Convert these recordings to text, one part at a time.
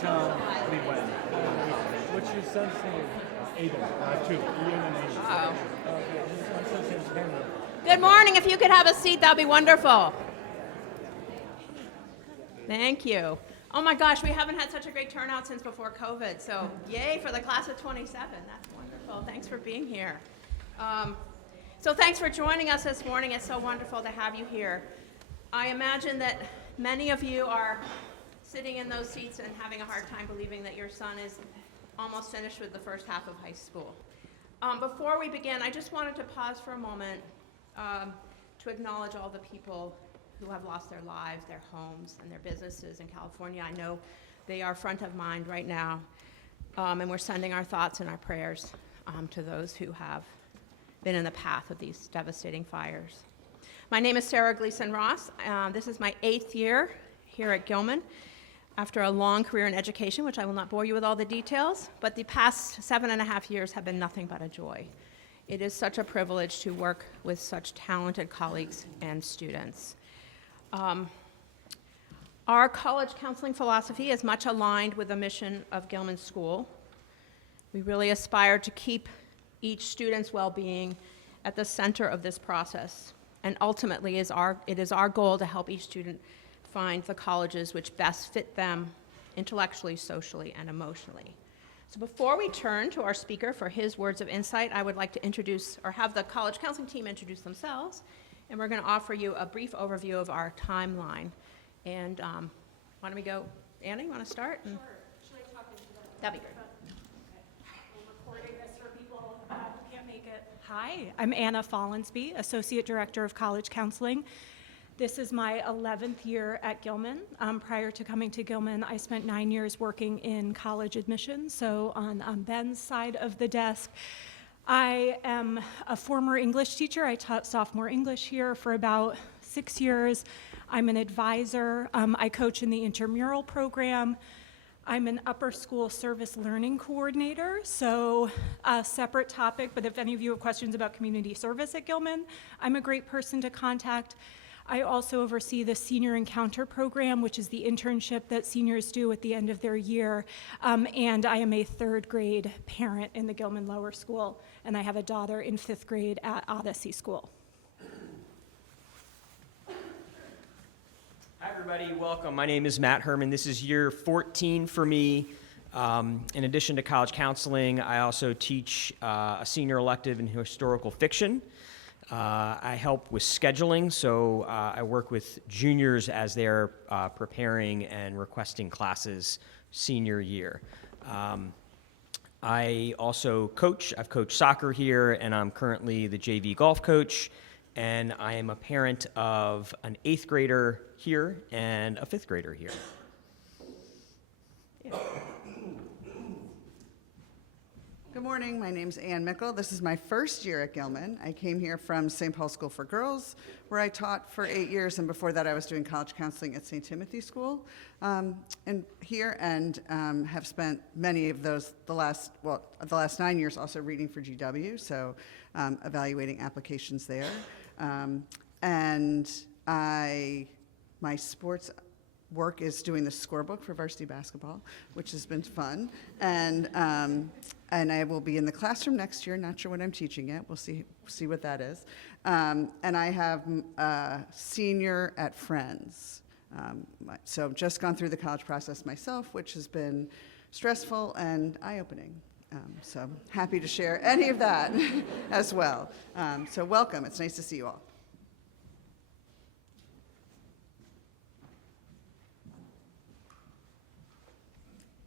John Lee Wetton. What's your son's name? Aiden. Two. Ian and Aiden. Oh. My son's name is Henry. Good morning. If you could have a seat, that'd be wonderful. Thank you. Oh my gosh, we haven't had such a great turnout since before COVID, so yay for the class of 27. That's wonderful. Thanks for being here. So thanks for joining us this morning. It's so wonderful to have you here. I imagine that many of you are sitting in those seats and having a hard time believing that your son is almost finished with the first half of high school. Before we begin, I just wanted to pause for a moment to acknowledge all the people who have lost their lives, their homes, and their businesses in California. I know they are front of mind right now, and we're sending our thoughts and our prayers to those who have been in the path of these devastating fires. My name is Sarah Gleason Ross. This is my 8th year here at Gilman after a long career in education, which I will not bore you with all the details, but the past 7.5 years have been nothing but a joy. It is such a privilege to work with such talented colleagues and students. Our college counseling philosophy is much aligned with the mission of Gilman School. We really aspire to keep each student's well-being at the center of this process, and ultimately it is our goal to help each student find the colleges which best fit them intellectually, socially, and emotionally. So before we turn to our speaker for his words of insight, I would like to introduce, or have the college counseling team introduce themselves, and we're going to offer you a brief overview of our timeline. And why don't we go, Anna, you want to start? Sure. Should I talk into that? That'd be great. We're recording this for people who can't make it. Hi, I'm Anna Follansby, Associate Director of College Counseling. This is my 11th year at Gilman. Prior to coming to Gilman, I spent 9 years working in college admissions, so on Ben's side of the desk. I am a former English teacher. I taught sophomore English here for about 6 years. I'm an advisor. I coach in the intramural program. I'm an upper school service learning coordinator, so a separate topic, but if any of you have questions about community service at Gilman, I'm a great person to contact. I also oversee the Senior Encounter program, which is the internship that seniors do at the end of their year, and I am a 3rd grade parent in the Gilman Lower School, and I have a daughter in 5th grade at Odyssey School. Hi everybody, welcome. My name is Matt Herman. This is year 14 for me. In addition to college counseling, I also teach a senior elective in historical fiction. I help with scheduling, so I work with juniors as they're preparing and requesting classes senior year. I also coach. I've coached soccer here, and I'm currently the JV golf coach, and I am a parent of an 8th grader here and a 5th grader here. Yeah. Good morning, my name's Ann Mickle. This is my first year at Gilman. I came here from St. Paul School for Girls, where I taught for 8 years, and before that I was doing college counseling at St. Timothy School and have spent many of those, the last 9 years also reading for GW, so evaluating applications there. My sports work is doing the scorebook for varsity basketball, which has been fun. And I will be in the classroom next year. Not sure what I'm teaching yet. We'll see what that is. And I have a senior at Friends. So I've just gone through the college process myself, which has been stressful and eye-opening. So I'm happy to share any of that as well. So welcome. It's nice to see you all.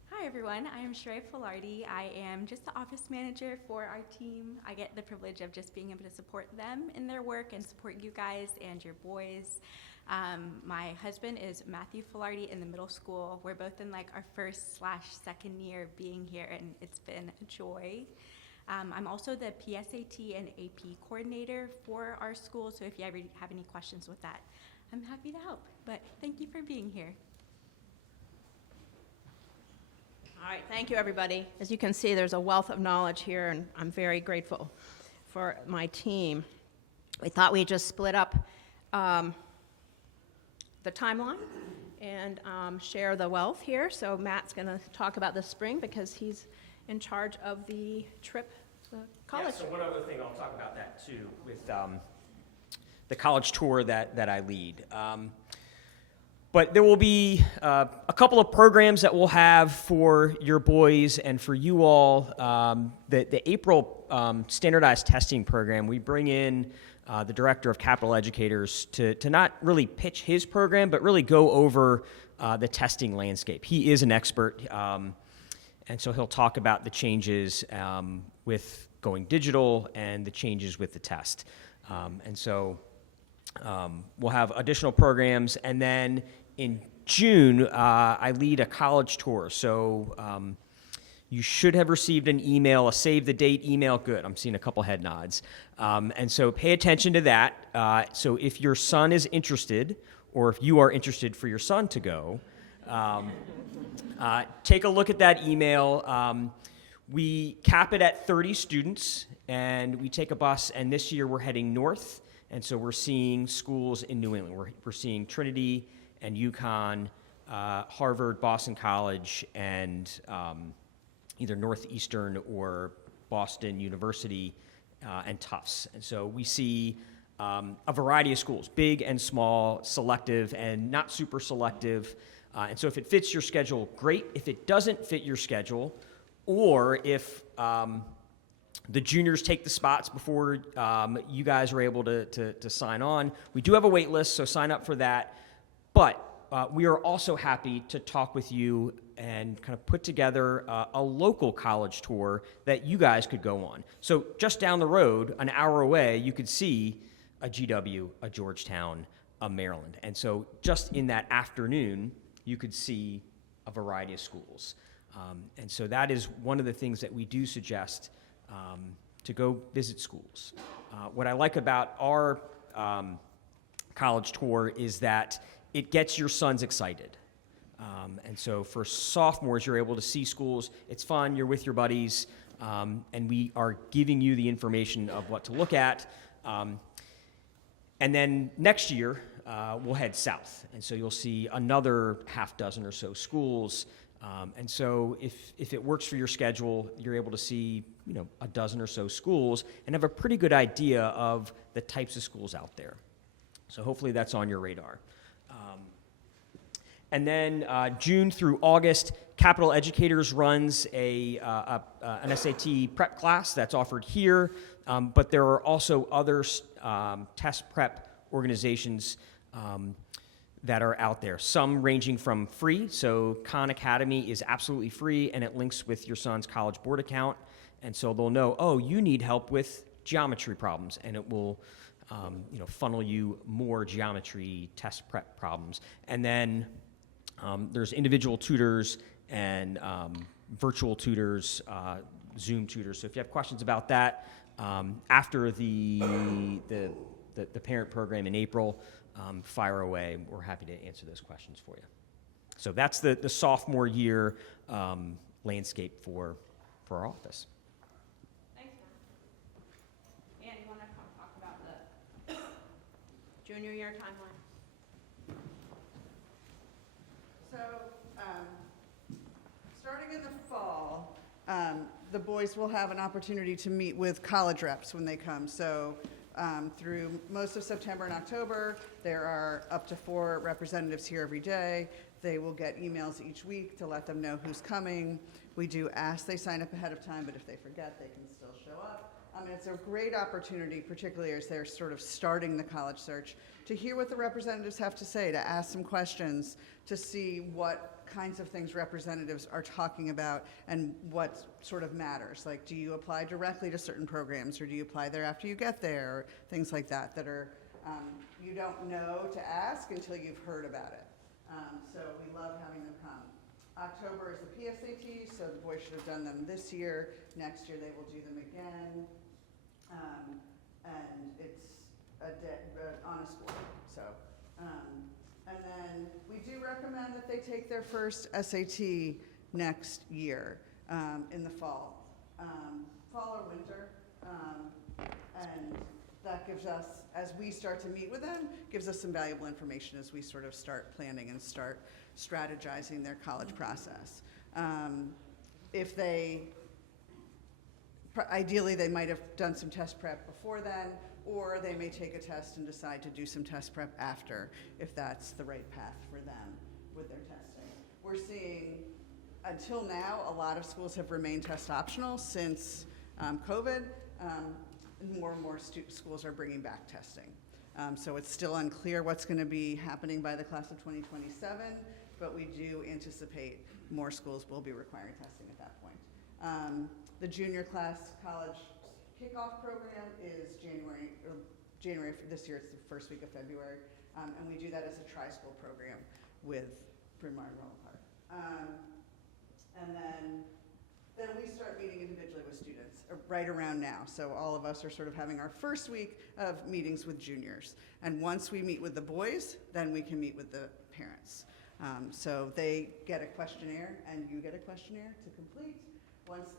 Hi everyone, I am Shrey Filardi. I am just the office manager for our team. I get the privilege of just being able to support them in their work and support you guys and your boys. My husband is Matthew Filardi in the middle school. We're both in like our 1st/2nd year being here, and it's been a joy. I'm also the PSAT and AP coordinator for our school, so if you ever have any questions with that, I'm happy to help. But thank you for being here. All right, thank you, everybody. As you can see, there's a wealth of knowledge here, and I'm very grateful for my team. We thought we'd just split up the timeline, and share the wealth here. So Matt's going to talk about the spring because he's in charge of the trip, the college. Yeah, so one other thing, I'll talk about that too, with the college tour that I lead. But there will be a couple of programs that we'll have for your boys and for you all. The April standardized testing program, we bring in the director of Capital Educators to not really pitch his program, but really go over the testing landscape. He is an expert, and so he'll talk about the changes with going digital and the changes with the test. And so we'll have additional programs, and then in June, I lead a college tour. So you should have received an email, a save the date email. Good, I'm seeing a couple head nods. And so pay attention to that. So if your son is interested, or if you are interested for your son to go, take a look at that email. We cap it at 30 students, and we take a bus, and this year we're heading north, and so we're seeing schools in New England. We're seeing Trinity and UConn, Harvard, Boston College, and either Northeastern or Boston University and Tufts. And so we see a variety of schools, big and small, selective and not super selective. And so if it fits your schedule, great. If it doesn't fit your schedule, or if the juniors take the spots before you guys are able to sign on, we do have a wait list, so sign up for that. But we are also happy to talk with you and kind of put together a local college tour that you guys could go on. So just down the road, an hour away, you could see a GW, a Georgetown, a Maryland. And so just in that afternoon, you could see a variety of schools. And so that is one of the things that we do suggest to go visit schools. What I like about our college tour is that it gets your sons excited. And so for sophomores, you're able to see schools. It's fun. You're with your buddies. And we are giving you the information of what to look at. And then next year, we'll head south. And so you'll see another half dozen or so schools. And so if it works for your schedule, you're able to see, a dozen or so schools and have a pretty good idea of the types of schools out there. So hopefully that's on your radar. And then June through August, Capital Educators runs an SAT prep class that's offered here, but there are also other test prep organizations that are out there, some ranging from free. So Khan Academy is absolutely free, and it links with your son's College Board account. And so they'll know, oh, you need help with geometry problems, and it will funnel you more geometry test prep problems. And then there's individual tutors and virtual tutors, Zoom tutors. So if you have questions about that, after the parent program in April, fire away. We're happy to answer those questions for you. So that's the sophomore year landscape for our office. Thanks, Matt. Ann, you want to come talk about the junior year timeline? So, starting in the fall, the boys will have an opportunity to meet with college reps when they come. So, through most of September and October, there are up to 4 representatives here every day. They will get emails each week to let them know who's coming. We do ask they sign up ahead of time, but if they forget, they can still show up. It's a great opportunity, particularly as they're sort of starting the college search, to hear what the representatives have to say, to ask some questions, to see what kinds of things representatives are talking about and what sort of matters. Like, do you apply directly to certain programs, or do you apply there after you get there, or things like that that are you don't know to ask until you've heard about it. So we love having them come. October is the PSAT, so the boys should have done them this year. Next year they will do them again. And it's on a score. So, and then we do recommend that they take their first SAT next year in the fall. Fall or winter. And that gives us, as we start to meet with them, gives us some valuable information as we sort of start planning and start strategizing their college process. If they, ideally, they might have done some test prep before then, or they may take a test and decide to do some test prep after, if that's the right path for them with their testing. We're seeing, until now, a lot of schools have remained test optional since COVID. More and more schools are bringing back testing. So it's still unclear what's going to be happening by the class of 2027, but we do anticipate more schools will be requiring testing at that point. The junior class college kickoff program is January this year. It's the first week of February, and we do that as a tri-school program with Bryn Mawr and Roland Park. And then we start meeting individually with students right around now. So all of us are sort of having our first week of meetings with juniors. And once we meet with the boys, then we can meet with the parents. So they get a questionnaire and you get a questionnaire to complete. Once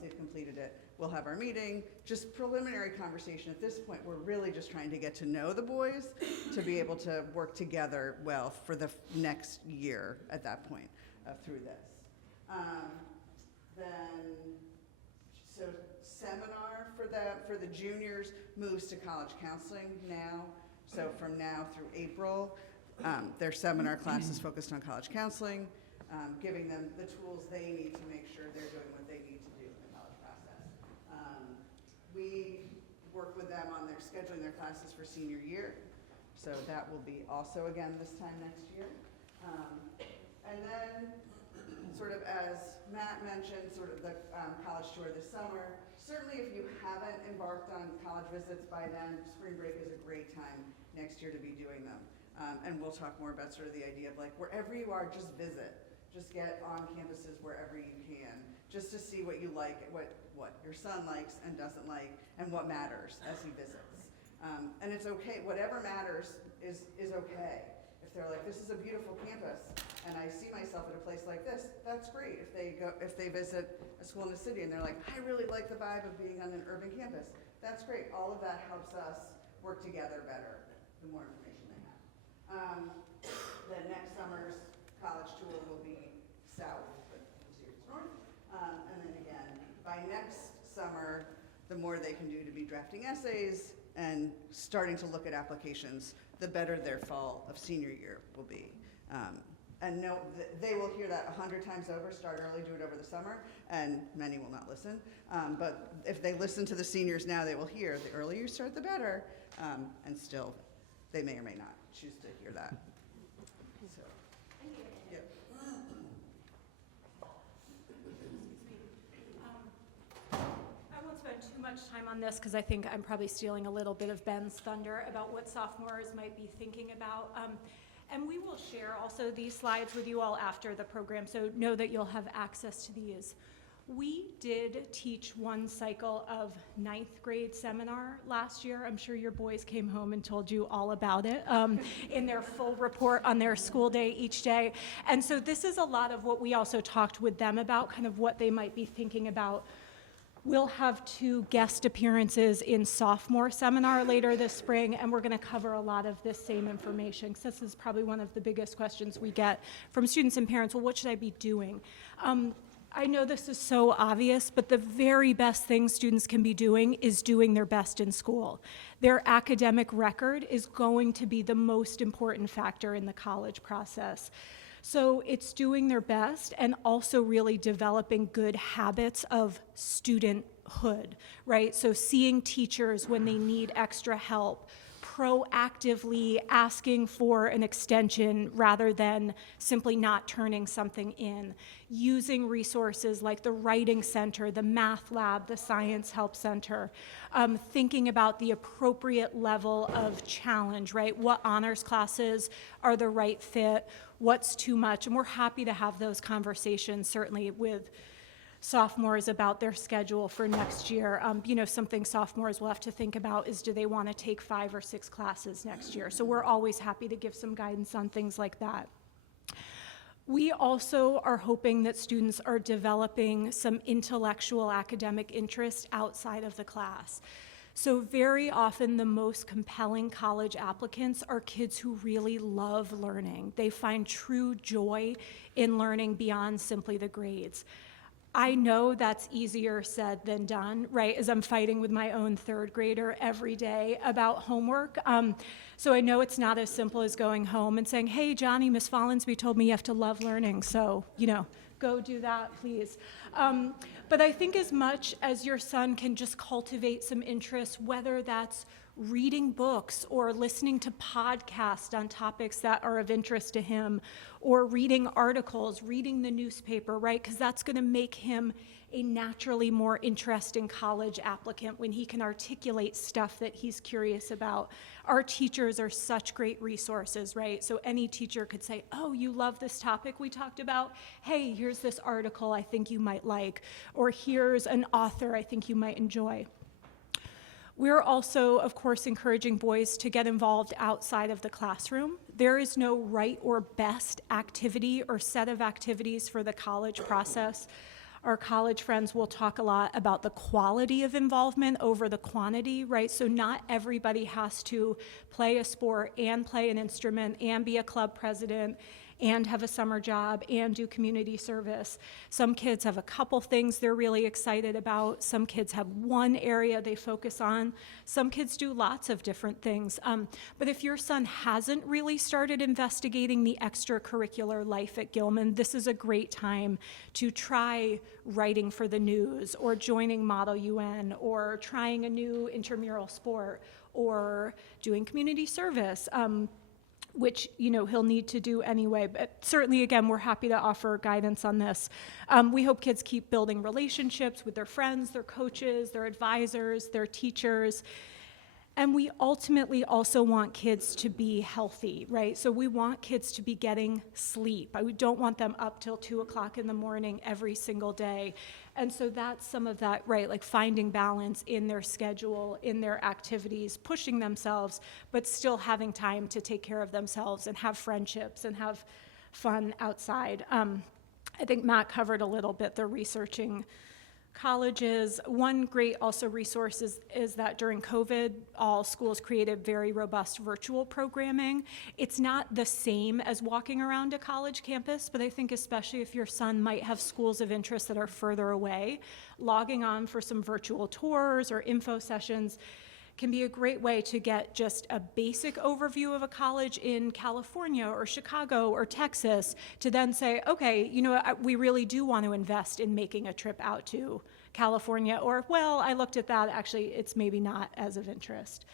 they've completed it, we'll have our meeting, just preliminary conversation. At this point, we're really just trying to get to know the boys to be able to work together well for the next year at that point through this. So seminar for the juniors moves to college counseling now. So from now through April, their seminar class is focused on college counseling, giving them the tools they need to make sure they're doing what they need to do in the college process. We work with them on their scheduling their classes for senior year. So that will be also again this time next year. And then, sort of as Matt mentioned, sort of the college tour this summer. Certainly if you haven't embarked on college visits by then, spring break is a great time next year to be doing them. And we'll talk more about sort of the idea of like wherever you are, just visit. Just get on campuses wherever you can, just to see what you like, what your son likes and doesn't like, and what matters as he visits. And it's okay, whatever matters is okay. If they're like, this is a beautiful campus, and I see myself at a place like this, that's great. If they visit a school in the city and they're like, I really like the vibe of being on an urban campus, that's great. All of that helps us work together better, the more information they have. The next summer's college tour will be south, but this year's north. And then again, by next summer, the more they can do to be drafting essays and starting to look at applications, the better their fall of senior year will be. And no, they will hear that 100 times over, start early, do it over the summer, and many will not listen. But if they listen to the seniors now, they will hear the earlier you start, the better, and still, they may or may not choose to hear that. So, yeah. I won't spend too much time on this because I think I'm probably stealing a little bit of Ben's thunder about what sophomores might be thinking about. And we will share also these slides with you all after the program, so know that you'll have access to these. We did teach one cycle of 9th grade seminar last year. I'm sure your boys came home and told you all about it in their full report on their school day each day. And so this is a lot of what we also talked with them about, kind of what they might be thinking about. We'll have 2 guest appearances in sophomore seminar later this spring, and we're going to cover a lot of this same information, because this is probably one of the biggest questions we get from students and parents. Well, what should I be doing? I know this is so obvious, but the very best thing students can be doing is doing their best in school. Their academic record is going to be the most important factor in the college process. So it's doing their best and also really developing good habits of studenthood, right? So seeing teachers when they need extra help, proactively asking for an extension rather than simply not turning something in, using resources like the Writing Center, the Math Lab, the Science Help Center, thinking about the appropriate level of challenge, right? What honors classes are the right fit, what's too much, and we're happy to have those conversations, certainly with sophomores about their schedule for next year. Something sophomores will have to think about is, do they want to take 5 or 6 classes next year? So we're always happy to give some guidance on things like that. We also are hoping that students are developing some intellectual academic interest outside of the class. So very often the most compelling college applicants are kids who really love learning. They find true joy in learning beyond simply the grades. I know that's easier said than done, right, as I'm fighting with my own third grader every day about homework. So I know it's not as simple as going home and saying, hey, Johnny, Miss Follansby told me you have to love learning, so, go do that, please. But I think as much as your son can just cultivate some interest, whether that's reading books or listening to podcasts on topics that are of interest to him, or reading articles, reading the newspaper, right? Because that's going to make him a naturally more interesting college applicant when he can articulate stuff that he's curious about. Our teachers are such great resources, right? So any teacher could say, oh, you love this topic we talked about? Hey, here's this article I think you might like, or here's an author I think you might enjoy. We're also, of course, encouraging boys to get involved outside of the classroom. There is no right or best activity or set of activities for the college process. Our college friends will talk a lot about the quality of involvement over the quantity, right? So not everybody has to play a sport and play an instrument and be a club president and have a summer job and do community service. Some kids have a couple things they're really excited about. Some kids have one area they focus on. Some kids do lots of different things. But if your son hasn't really started investigating the extracurricular life at Gilman, this is a great time to try writing for the news, or joining Model UN, or trying a new intramural sport, or doing community service. Which he'll need to do anyway. But certainly, again, we're happy to offer guidance on this. We hope kids keep building relationships with their friends, their coaches, their advisors, their teachers. And we ultimately also want kids to be healthy, right? So we want kids to be getting sleep. We don't want them up till 2 o'clock in the morning every single day. And so that's some of that, right? Like finding balance in their schedule, in their activities, pushing themselves, but still having time to take care of themselves and have friendships and have fun outside. I think Matt covered a little bit the researching colleges. One great also resource is that during COVID, all schools created very robust virtual programming. It's not the same as walking around a college campus, but I think especially if your son might have schools of interest that are further away, logging on for some virtual tours or info sessions can be a great way to get just a basic overview of a college in California or Chicago or Texas, to then say, okay, we really do want to invest in making a trip out to California, or, well, I looked at that, actually, it's maybe not as of interest.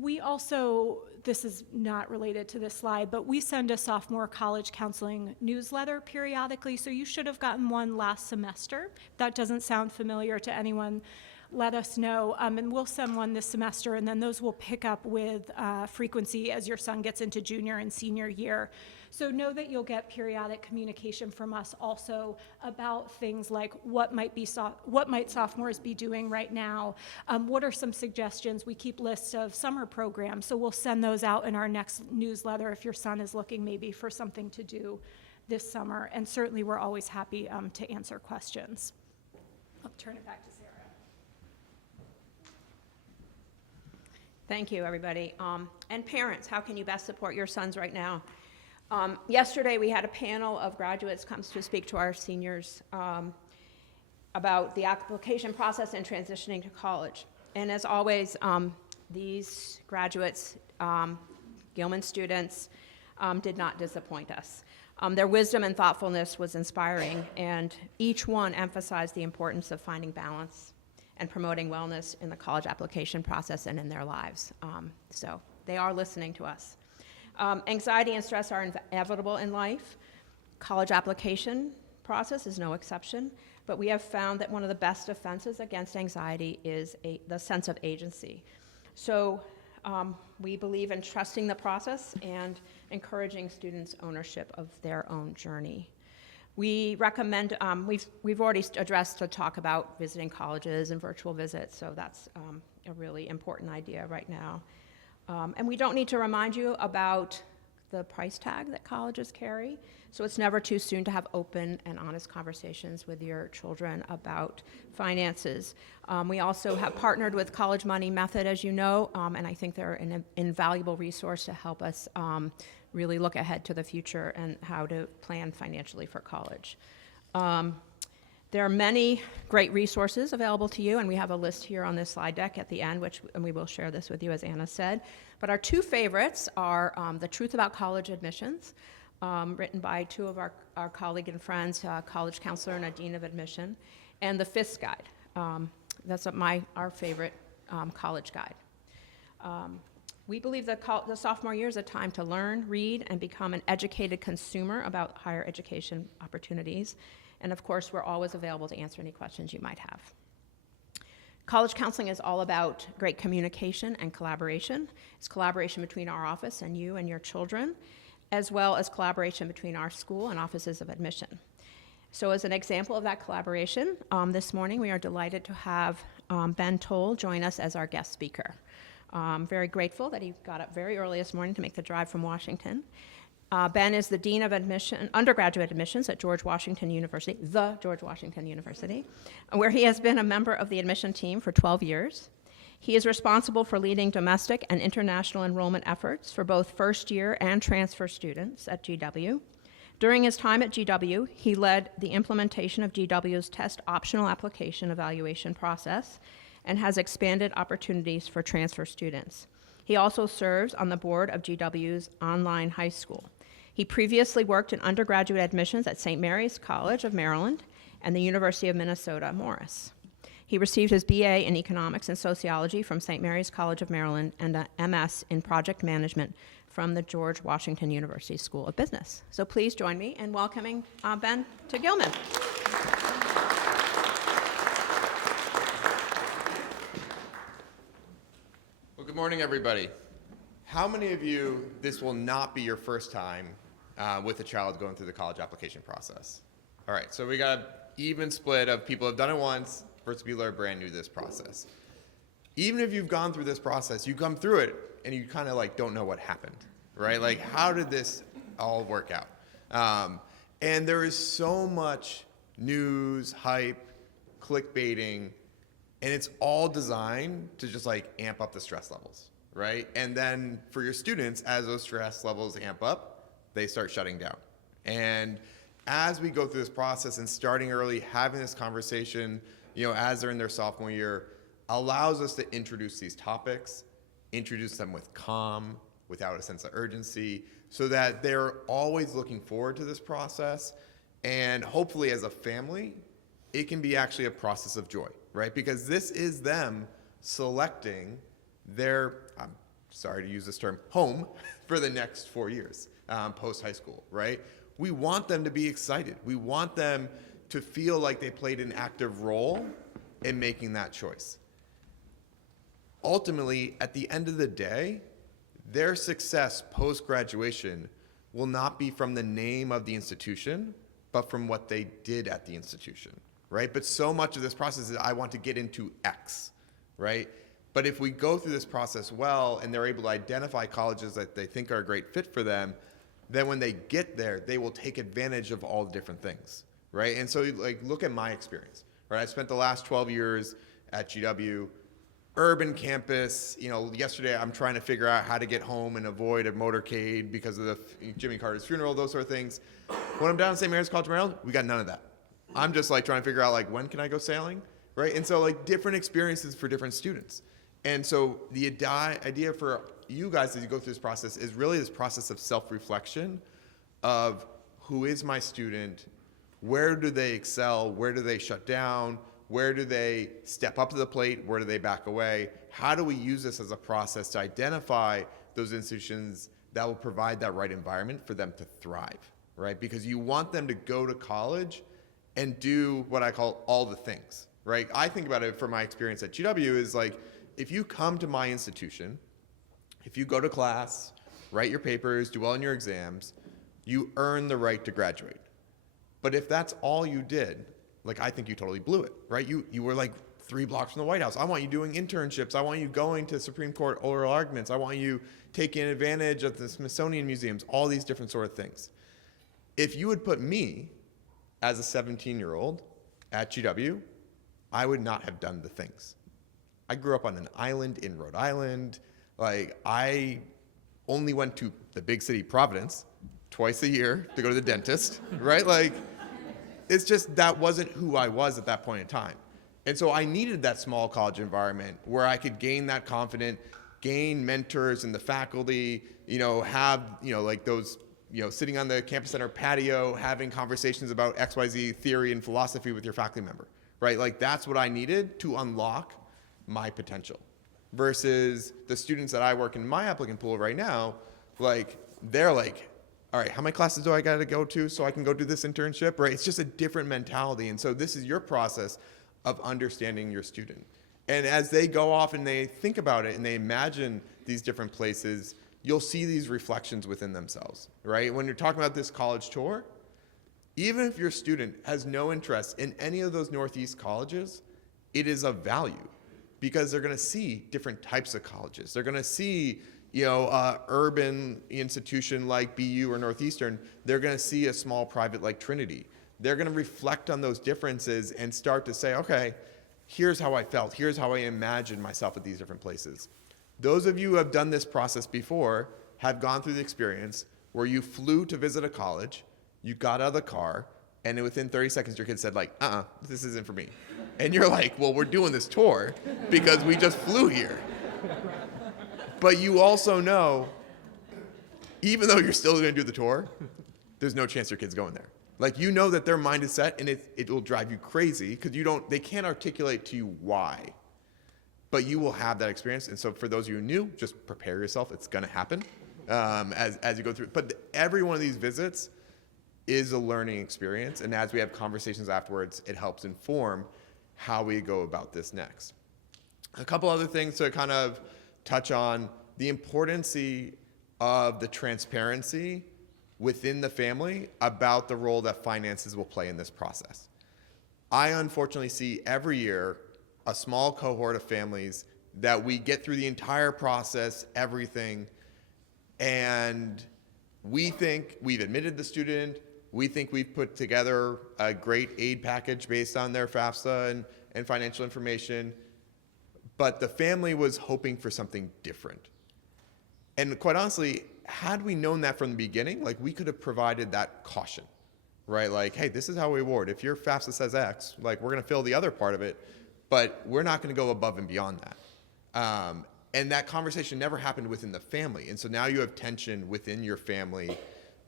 We also, this is not related to this slide, but we send a sophomore college counseling newsletter periodically, so you should have gotten one last semester. If that doesn't sound familiar to anyone, let us know, and we'll send one this semester, and then those will pick up with frequency as your son gets into junior and senior year. So know that you'll get periodic communication from us also about things like what might sophomores be doing right now, what are some suggestions. We keep lists of summer programs, so we'll send those out in our next newsletter if your son is looking maybe for something to do this summer, and certainly we're always happy to answer questions. I'll turn it back to Sarah. Thank you, everybody. And parents, how can you best support your sons right now? Yesterday, we had a panel of graduates come to speak to our seniors about the application process and transitioning to college. And as always, these graduates, Gilman students, did not disappoint us. Their wisdom and thoughtfulness was inspiring, and each one emphasized the importance of finding balance and promoting wellness in the college application process and in their lives. So they are listening to us. Anxiety and stress are inevitable in life. College application process is no exception, but we have found that one of the best defenses against anxiety is the sense of agency. So we believe in trusting the process and encouraging students' ownership of their own journey. We recommend, we've already addressed to talk about visiting colleges and virtual visits, so that's a really important idea right now. And we don't need to remind you about the price tag that colleges carry. So it's never too soon to have open and honest conversations with your children about finances. We also have partnered with College Money Method, as you know, and I think they're an invaluable resource to help us really look ahead to the future and how to plan financially for college. There are many great resources available to you, and we have a list here on this slide deck at the end, and we will share this with you, as Anna said. But our two favorites are The Truth About College Admissions, written by two of our colleague and friends, college counselor and a dean of admission, and The FISC Guide. That's our favorite college guide. We believe that the sophomore year is a time to learn, read, and become an educated consumer about higher education opportunities. And of course, we're always available to answer any questions you might have. College counseling is all about great communication and collaboration. It's collaboration between our office and you and your children, as well as collaboration between our school and offices of admission. So as an example of that collaboration, this morning we are delighted to have Ben Toll join us as our guest speaker. Very grateful that he got up very early this morning to make the drive from Washington. Ben is the Dean of Undergraduate Admissions at George Washington University, the George Washington University, where he has been a member of the admission team for 12 years. He is responsible for leading domestic and international enrollment efforts for both first-year and transfer students at GW. During his time at GW, he led the implementation of GW's test optional application evaluation process and has expanded opportunities for transfer students. He also serves on the board of GW's online high school. He previously worked in undergraduate admissions at St. Mary's College of Maryland and the University of Minnesota Morris. He received his BA in Economics and Sociology from St. Mary's College of Maryland and an MS in Project Management from the George Washington University School of Business. So please join me in welcoming Ben to Gilman. Well, good morning, everybody. How many of you, this will not be your first time with a child going through the college application process? All right, so we got an even split of people who have done it once versus people who are brand new to this process. Even if you've gone through this process, you come through it and you kind of like don't know what happened, right? Like, how did this all work out? And there is so much news, hype, clickbaiting, and it's all designed to just like amp up the stress levels, right? And then for your students, as those stress levels amp up, they start shutting down. And as we go through this process and starting early, having this conversation, as they're in their sophomore year, allows us to introduce these topics, introduce them with calm, without a sense of urgency, so that they're always looking forward to this process. And hopefully as a family, it can be actually a process of joy, right? Because this is them selecting their, I'm sorry to use this term, home for the next 4 years, post-high school, right? We want them to be excited. We want them to feel like they played an active role in making that choice. Ultimately, at the end of the day, their success post-graduation will not be from the name of the institution, but from what they did at the institution, right? But so much of this process is, I want to get into X, right? But if we go through this process well and they're able to identify colleges that they think are a great fit for them, then when they get there, they will take advantage of all the different things, right? And so like, look at my experience, right? I spent the last 12 years at GW, urban campus. Yesterday I'm trying to figure out how to get home and avoid a motorcade because of the Jimmy Carter's funeral, those sort of things. When I'm down at St. Mary's College of Maryland, we got none of that. I'm just like trying to figure out like, when can I go sailing, right? And so like different experiences for different students. And so the idea for you guys as you go through this process is really this process of self-reflection of who is my student, where do they excel, where do they shut down, where do they step up to the plate, where do they back away? How do we use this as a process to identify those institutions that will provide that right environment for them to thrive, right? Because you want them to go to college and do what I call all the things, right? I think about it from my experience at GW is like, if you come to my institution, if you go to class, write your papers, do well in your exams, you earn the right to graduate. But if that's all you did, like I think you totally blew it, right? You were like 3 blocks from the White House. I want you doing internships. I want you going to Supreme Court oral arguments. I want you taking advantage of the Smithsonian museums, all these different sort of things. If you would put me as a 17-year-old at GW, I would not have done the things. I grew up on an island in Rhode Island. Like, I only went to the big city, Providence, twice a year to go to the dentist, right? Like, it's just, that wasn't who I was at that point in time. And so I needed that small college environment where I could gain that confidence, gain mentors in the faculty, have, like those, sitting on the campus center patio, having conversations about XYZ theory and philosophy with your faculty member, right? Like, that's what I needed to unlock my potential. Versus the students that I work in my applicant pool right now, like, they're like, all right, how many classes do I got to go to so I can go do this internship, right? It's just a different mentality. And so this is your process of understanding your student. And as they go off and they think about it and they imagine these different places, you'll see these reflections within themselves, right? When you're talking about this college tour, even if your student has no interest in any of those Northeast colleges, it is of value because they're going to see different types of colleges. They're going to see, urban institution like BU or Northeastern. They're going to see a small private like Trinity. They're going to reflect on those differences and start to say, okay, here's how I felt. Here's how I imagined myself at these different places. Those of you who have done this process before have gone through the experience where you flew to visit a college, you got out of the car, and within 30 seconds your kid said like, this isn't for me. And you're like, well, we're doing this tour because we just flew here. But you also know, even though you're still going to do the tour, there's no chance your kid's going there. Like, that their mind is set, and it will drive you crazy because they can't articulate to you why. But you will have that experience. And so for those of you who knew, just prepare yourself. It's going to happen as you go through. But every one of these visits is a learning experience. And as we have conversations afterwards, it helps inform how we go about this next. A couple other things to kind of touch on: the importance of the transparency within the family about the role that finances will play in this process. I unfortunately see every year a small cohort of families that we get through the entire process, everything, and we think we've admitted the student, we think we've put together a great aid package based on their FAFSA and financial information, but the family was hoping for something different. And quite honestly, had we known that from the beginning, like, we could have provided that caution, right? Like, hey, this is how we award. If your FAFSA says X, like, we're going to fill the other part of it, but we're not going to go above and beyond that. And that conversation never happened within the family. And so now you have tension within your family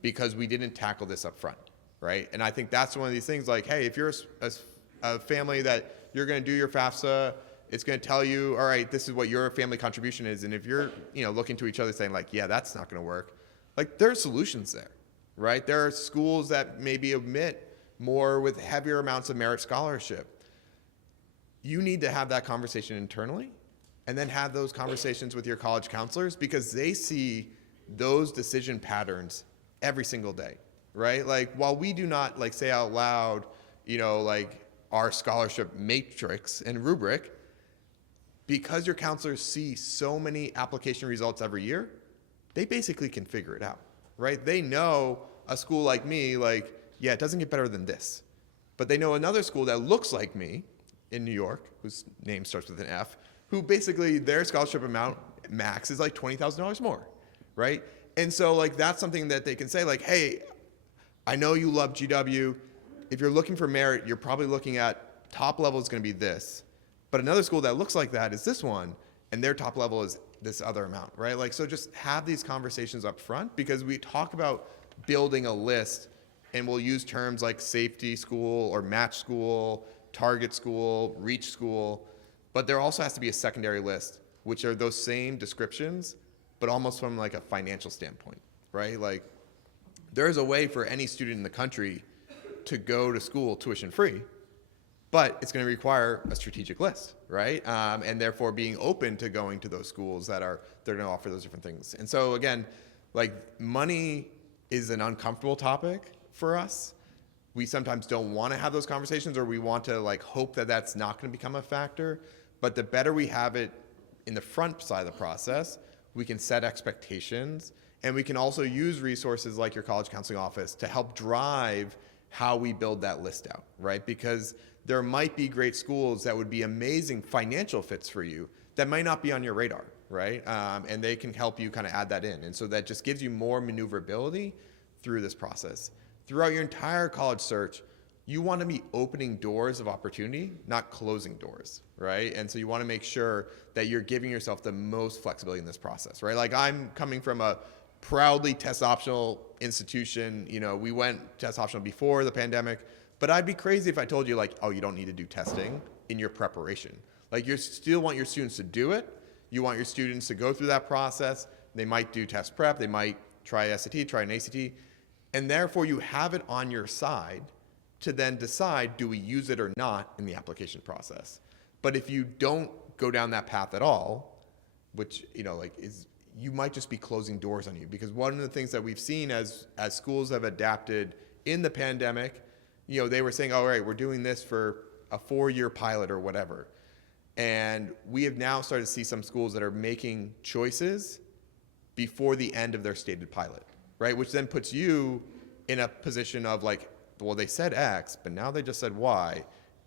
because we didn't tackle this up front, right? And I think that's one of these things, like, hey, if you're a family that you're going to do your FAFSA, it's going to tell you, all right, this is what your family contribution is. And if you're, looking to each other saying like, yeah, that's not going to work, like, there are solutions there, right? There are schools that maybe omit more with heavier amounts of merit scholarship. You need to have that conversation internally and then have those conversations with your college counselors because they see those decision patterns every single day, right? Like, while we do not like say out loud, like our scholarship matrix and rubric, because your counselors see so many application results every year, they basically can figure it out, right? They know a school like me, like, yeah, it doesn't get better than this. But they know another school that looks like me in New York, whose name starts with an F, who basically their scholarship amount max is like $20,000 more, right? And so like that's something that they can say like, hey, I know you love GW. If you're looking for merit, you're probably looking at top level is going to be this. But another school that looks like that is this one, and their top level is this other amount, right? Like, so just have these conversations up front because we talk about building a list and we'll use terms like safety school or match school, target school, reach school, but there also has to be a secondary list, which are those same descriptions, but almost from like a financial standpoint, right? Like, there's a way for any student in the country to go to school tuition free, but it's going to require a strategic list, right? And therefore being open to going to those schools they're going to offer those different things. And so again, like, money is an uncomfortable topic for us, we sometimes don't want to have those conversations, or we want to like hope that that's not going to become a factor. But the better we have it in the front side of the process, we can set expectations, and we can also use resources like your college counseling office to help drive how we build that list out, right? Because there might be great schools that would be amazing financial fits for you that might not be on your radar, right? And they can help you kind of add that in. And so that just gives you more maneuverability through this process. Throughout your entire college search, you want to be opening doors of opportunity, not closing doors, right? And so you want to make sure that you're giving yourself the most flexibility in this process, right? Like I'm coming from a proudly test optional institution. You know, we went test optional before the pandemic, but I'd be crazy if I told you like, oh, you don't need to do testing in your preparation. Like you still want your students to do it. You want your students to go through that process. They might do test prep. They might try SAT, try an ACT. And therefore you have it on your side to then decide, do we use it or not in the application process? But if you don't go down that path at all, which, you know, like is, you might just be closing doors on you. Because one of the things that we've seen as schools have adapted in the pandemic, you know, they were saying, all right, we're doing this for a 4-year pilot or whatever. And we have now started to see some schools that are making choices before the end of their stated pilot, right? Which then puts you in a position of like, well, they said X, but now they just said Y,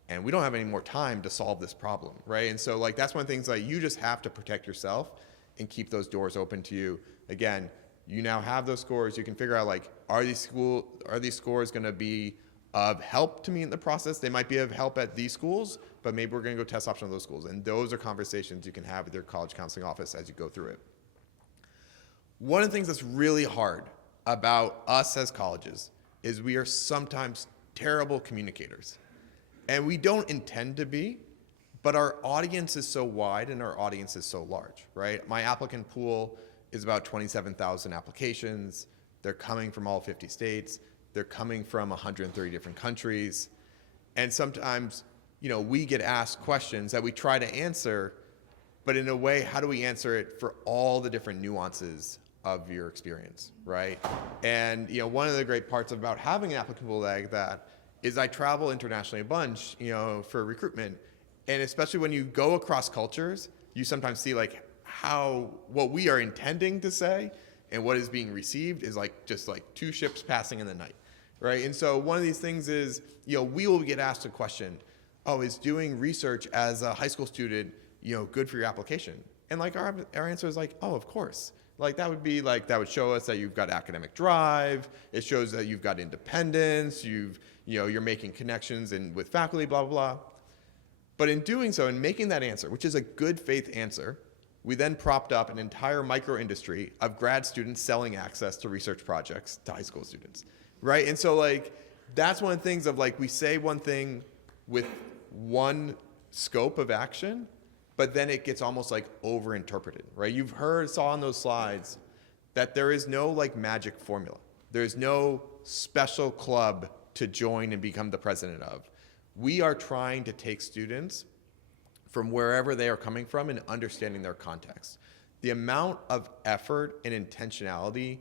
and we don't have any more time to solve this problem, right? And so like, that's one of the things like you just have to protect yourself and keep those doors open to you. Again, you now have those scores. You can figure out like, are these scores going to be of help to me in the process? They might be of help at these schools, but maybe we're going to go test option on those schools. And those are conversations you can have with your college counseling office as you go through it. One of the things that's really hard about us as colleges is we are sometimes terrible communicators. And we don't intend to be, but our audience is so wide and our audience is so large, right? My applicant pool is about 27,000 applications. They're coming from all 50 states. They're coming from 130 different countries. And sometimes, you know, we get asked questions that we try to answer, but in a way, how do we answer it for all the different nuances of your experience, right? And, you know, one of the great parts about having an applicant pool like that is I travel internationally a bunch, you know, for recruitment. And especially when you go across cultures, you sometimes see like how what we are intending to say and what is being received is like just like two ships passing in the night, right? And so one of these things is, you know, we will get asked a question, oh, is doing research as a high school student, you know, good for your application? And like our answer is like, oh, of course. Like that would be like, that would show us that you've got academic drive. It shows that you've got independence. You know, you're making connections and with faculty, blah, blah, blah. But in doing so, in making that answer, which is a good faith answer, we then propped up an entire micro industry of grad students selling access to research projects to high school students, right? And so like, that's one of the things of like, we say one thing with one scope of action, but then it gets almost like over-interpreted, right? You've saw on those slides that there is no like magic formula. There's no special club to join and become the president of. We are trying to take students from wherever they are coming from and understanding their context. The amount of effort and intentionality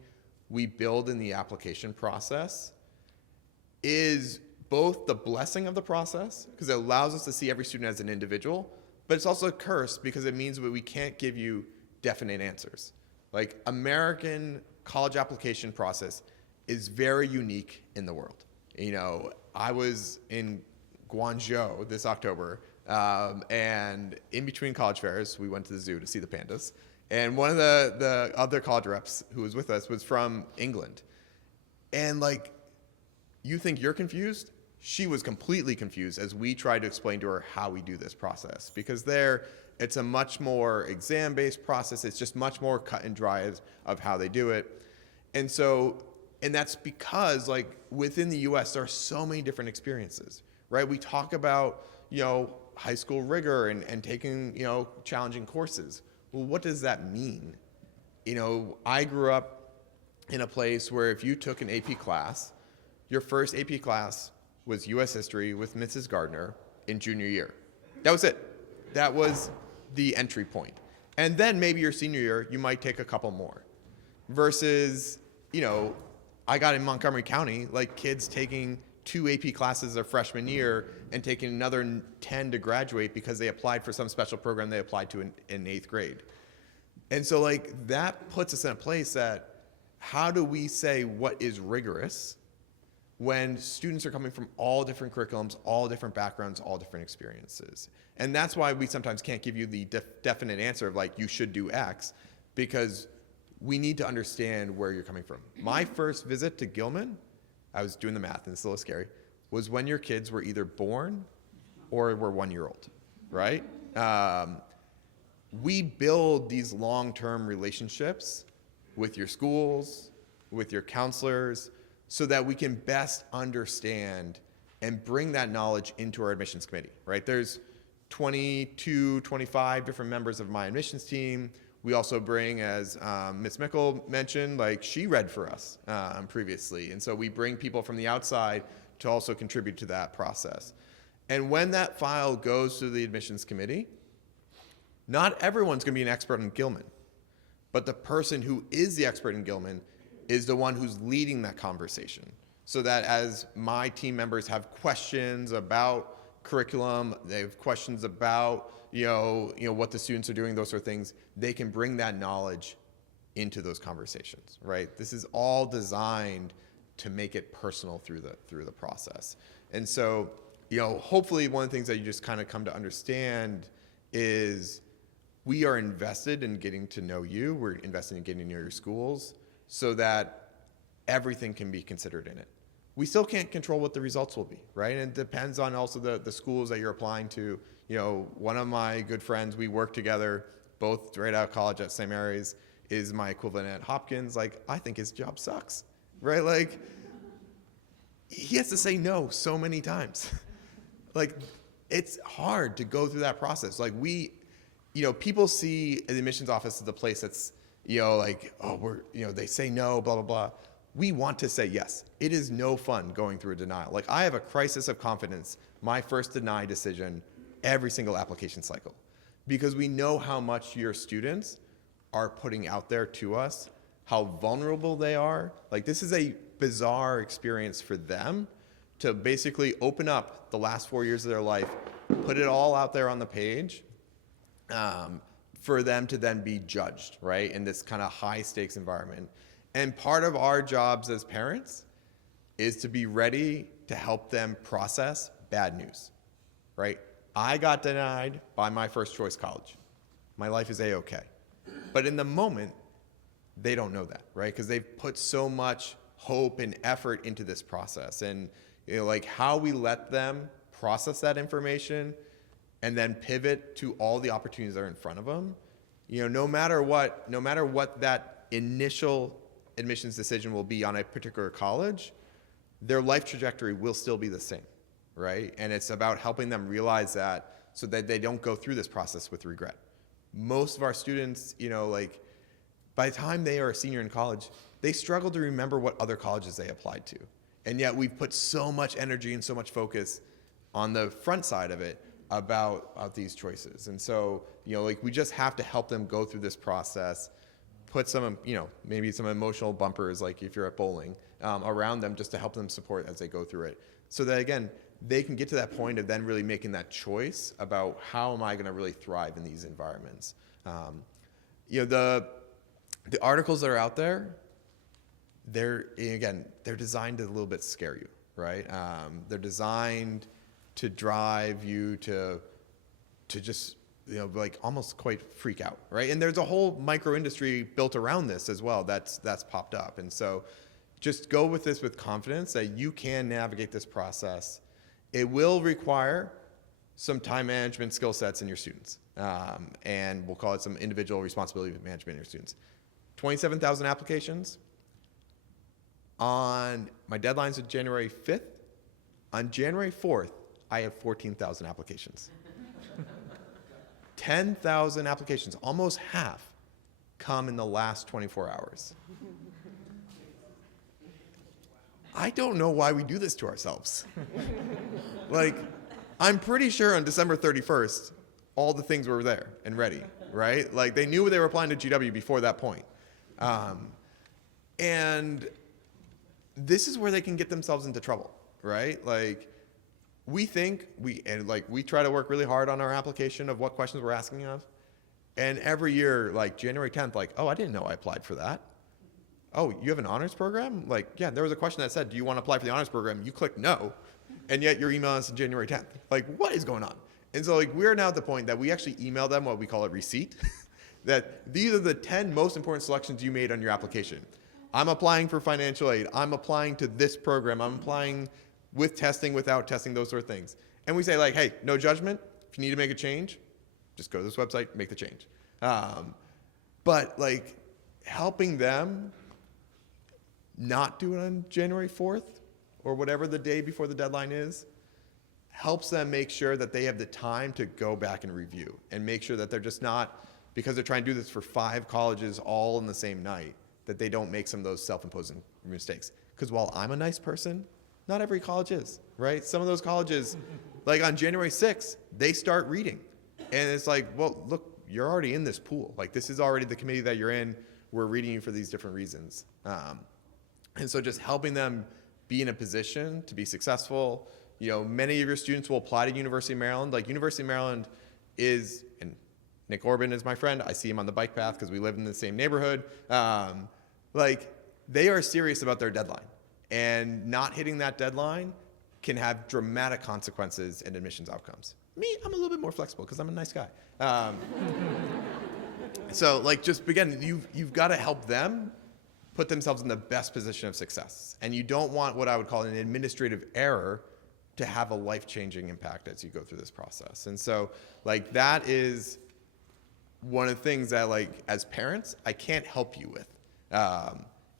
we build in the application process is both the blessing of the process, because it allows us to see every student as an individual, but it's also a curse because it means that we can't give you definite answers. Like American college application process is very unique in the world. You know, I was in Guangzhou this October, and in between college fairs, we went to the zoo to see the pandas. And one of the other college reps who was with us was from England. And like, you think you're confused? She was completely confused as we tried to explain to her how we do this process. Because there, it's a much more exam-based process. It's just much more cut and dry of how they do it. And so, and that's because like within the US, there are so many different experiences, right? We talk about, you know, high school rigor and taking, you know, challenging courses. Well, what does that mean? You know, I grew up in a place where if you took an AP class, your first AP class was US history with Mrs. Gardner in junior year. That was it. That was the entry point. And then maybe your senior year, you might take a couple more. Versus, you know, I got in Montgomery County, like kids taking 2 AP classes their freshman year and taking another 10 to graduate because they applied for some special program they applied to in 8th grade. And so like that puts us in a place that how do we say what is rigorous when students are coming from all different curriculums, all different backgrounds, all different experiences? And that's why we sometimes can't give you the definite answer of like, you should do X, because we need to understand where you're coming from. My first visit to Gilman, I was doing the math and it's a little scary, was when your kids were either born or were 1-year-old, right? We build these long-term relationships with your schools, with your counselors, so that we can best understand and bring that knowledge into our admissions committee, right? There's 22, 25 different members of my admissions team. We also bring, as Ms. Mickle mentioned, like she read for us previously. And so we bring people from the outside to also contribute to that process. And when that file goes to the admissions committee, not everyone's going to be an expert in Gilman, but the person who is the expert in Gilman is the one who's leading that conversation, so that as my team members have questions about curriculum, they have questions about what the students are doing, those sort of things, they can bring that knowledge into those conversations, right? This is all designed to make it personal through the process. And so, hopefully one of the things that you just kind of come to understand is we are invested in getting to know you. We're invested in getting to know your schools so that everything can be considered in it. We still can't control what the results will be, right? And it depends on also the schools that you're applying to. One of my good friends, we work together, both right out of college at St. Mary's, is my equivalent at Hopkins. Like, I think his job sucks, right? Like, he has to say no so many times. Like, it's hard to go through that process. Like, people see the admissions office as the place that's, they say no, blah, blah, blah. We want to say yes. It is no fun going through a denial. Like, I have a crisis of confidence, my first deny decision, every single application cycle, because we know how much your students are putting out there to us, how vulnerable they are. Like, this is a bizarre experience for them to basically open up the last 4 years of their life, put it all out there on the page, for them to then be judged, right, in this kind of high stakes environment. And part of our jobs as parents is to be ready to help them process bad news, right? I got denied by my first choice college. My life is A-okay. But in the moment, they don't know that, right? Because they've put so much hope and effort into this process. And how we let them process that information and then pivot to all the opportunities that are in front of them, no matter what that initial admissions decision will be on a particular college, their life trajectory will still be the same, right? And it's about helping them realize that so that they don't go through this process with regret. Most of our students, by the time they are a senior in college, they struggle to remember what other colleges they applied to. And yet we've put so much energy and so much focus on the front side of it about these choices. And so, we just have to help them go through this process, put some, maybe some emotional bumpers, like if you're at bowling, around them just to help them support as they go through it. So that, again, they can get to that point of then really making that choice about how am I going to really thrive in these environments. The articles that are out there, they're designed to a little bit scare you, right? They're designed to drive you to just, almost quite freak out, right? And there's a whole micro industry built around this as well that's popped up. And so just go with this with confidence that you can navigate this process. It will require some time management skill sets in your students. And we'll call it some individual responsibility management in your students. 27,000 applications. On my deadline's January 5th. On January 4th, I have 14,000 applications. 10,000 applications, almost half, come in the last 24 hours. I don't know why we do this to ourselves. I'm pretty sure on December 31st, all the things were there and ready, right? They knew they were applying to GW before that point. And this is where they can get themselves into trouble, right? Like, we try to work really hard on our application of what questions we're asking of. And every year, like January 10th, like, oh, I didn't know I applied for that. Oh, you have an honors program? Like, yeah, there was a question that said, do you want to apply for the honors program? You click no, and yet you're emailing us on January 10th. Like, what is going on? And so, like, we're now at the point that we actually email them what we call a receipt, that these are the 10 most important selections you made on your application. I'm applying for financial aid. I'm applying to this program. I'm applying with testing, without testing, those sort of things. And we say, like, hey, no judgment. If you need to make a change, just go to this website, make the change. But, like, helping them not do it on January 4th or whatever the day before the deadline is helps them make sure that they have the time to go back and review and make sure that they're just not, because they're trying to do this for 5 colleges all in the same night, that they don't make some of those self-imposing mistakes. Because while I'm a nice person, not every college is, right? Some of those colleges, like on January 6th, they start reading. And it's like, well, look, you're already in this pool. Like, this is already the committee that you're in. We're reading you for these different reasons. And so just helping them be in a position to be successful. You know, many of your students will apply to University of Maryland. Like, University of Maryland is, and Nick Orban is my friend. I see him on the bike path because we live in the same neighborhood. Like, they are serious about their deadline. And not hitting that deadline can have dramatic consequences in admissions outcomes. Me, I'm a little bit more flexible because I'm a nice guy. So, like, just again, you've got to help them put themselves in the best position of success. And you don't want what I would call an administrative error to have a life-changing impact as you go through this process. And so, like, that is one of the things that, like, as parents, I can't help you with.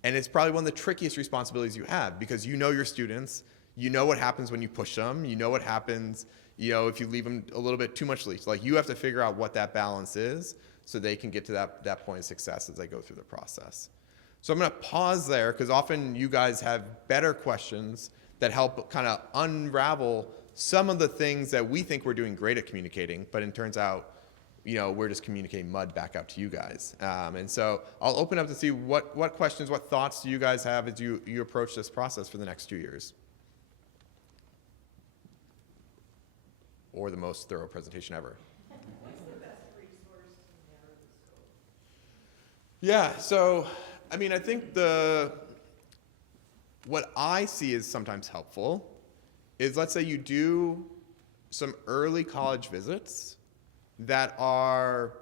And it's probably one of the trickiest responsibilities you have, because you know your students, you know what happens when you push them, you know what happens, you know, if you leave them a little bit too much leash. Like, you have to figure out what that balance is so they can get to that point of success as they go through the process. So I'm going to pause there, because often you guys have better questions that help kind of unravel some of the things that we think we're doing great at communicating, but it turns out, you know, we're just communicating mud back out to you guys. And so I'll open up to see what questions, what thoughts do you guys have as you approach this process for the next 2 years? Or the most thorough presentation ever. Yeah, so, I mean, I think what I see is sometimes helpful is, let's say you do some early college visits that are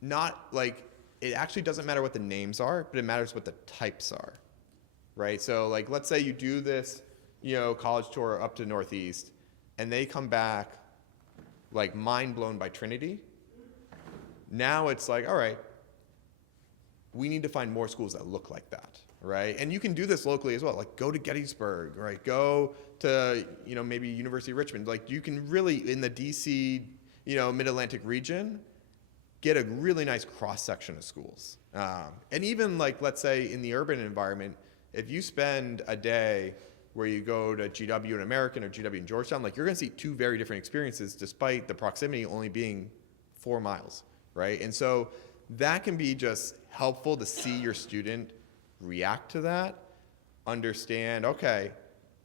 not, like, it actually doesn't matter what the names are, but it matters what the types are, right? So, like, let's say you do this, you know, college tour up to Northeast, and they come back, like, mind blown by Trinity. Now it's like, all right, we need to find more schools that look like that, right? And you can do this locally as well. Like, go to Gettysburg, right? Go to, you know, maybe University of Richmond. Like, you can really, in the DC, you know, Mid-Atlantic region, get a really nice cross-section of schools. And even, like, let's say in the urban environment, if you spend a day where you go to GW and American or GW and Georgetown, like, you're going to see 2 very different experiences despite the proximity only being 4 miles, right? And so that can be just helpful to see your student react to that, understand, okay,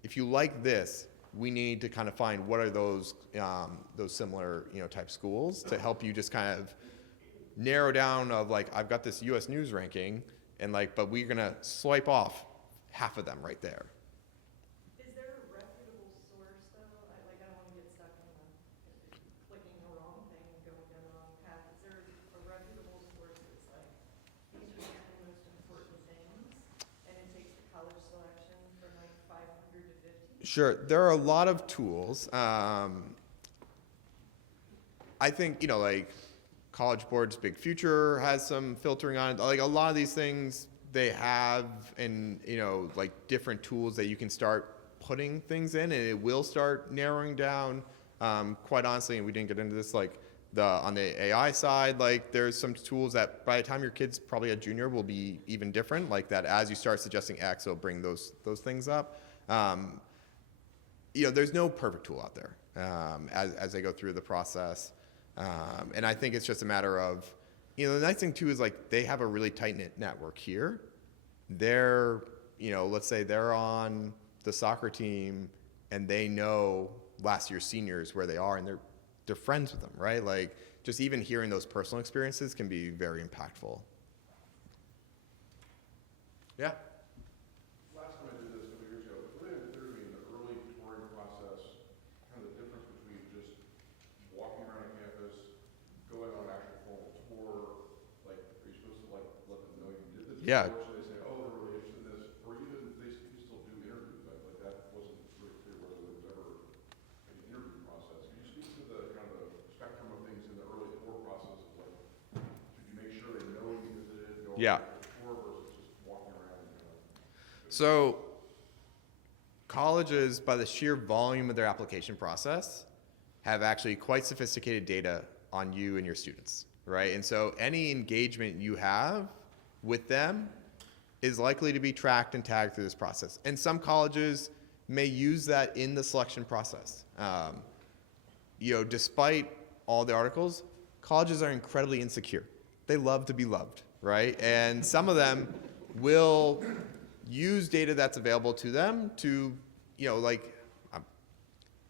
if you like this, we need to kind of find what are those similar, you know, type schools to help you just kind of narrow down of, like, I've got this US News ranking, and, like, but we're gonna swipe off half of them right there. Is there a reputable source though? I don't want to get stuck in clicking the wrong thing and going down the wrong path. Is there a reputable source that's like, these are the 10 most important things, and it takes the college selection from like 500 to 50? Sure, there are a lot of tools. I think, you know, like, College Board's Big Future has some filtering on it. Like, a lot of these things they have, and, you know, like, different tools that you can start putting things in, and it will start narrowing down. Quite honestly, and we didn't get into this, like, on the AI side, like, there's some tools that by the time your kid's probably a junior will be even different, like that as you start suggesting X, it'll bring those things up. You know, there's no perfect tool out there as they go through the process. And I think it's just a matter of, you know, the nice thing too is, like, they have a really tight-knit network here. They're, you know, let's say they're on the soccer team and they know last year's seniors where they are, and they're friends with them, right? Like, just even hearing those personal experiences can be very impactful. Yeah. Last time I did this a couple years ago, put in interviewing the early touring process, kind of the difference between just walking around a campus, going on an actual formal tour, like, are you supposed to like let them know you did the tour? Yeah. Or should they say, oh, they're really interested in this? Or even they can still do interviews, like that wasn't really clear whether there was ever an interview process. Can you speak to the kind of the spectrum of things in the early tour process of like, should you make sure they know you visited, go on Yeah. the tour versus just walking around and kind of. So colleges, by the sheer volume of their application process, have actually quite sophisticated data on you and your students, right? And so any engagement you have with them is likely to be tracked and tagged through this process. And some colleges may use that in the selection process. Despite all the articles, colleges are incredibly insecure. They love to be loved, right? And some of them will use data that's available to them to,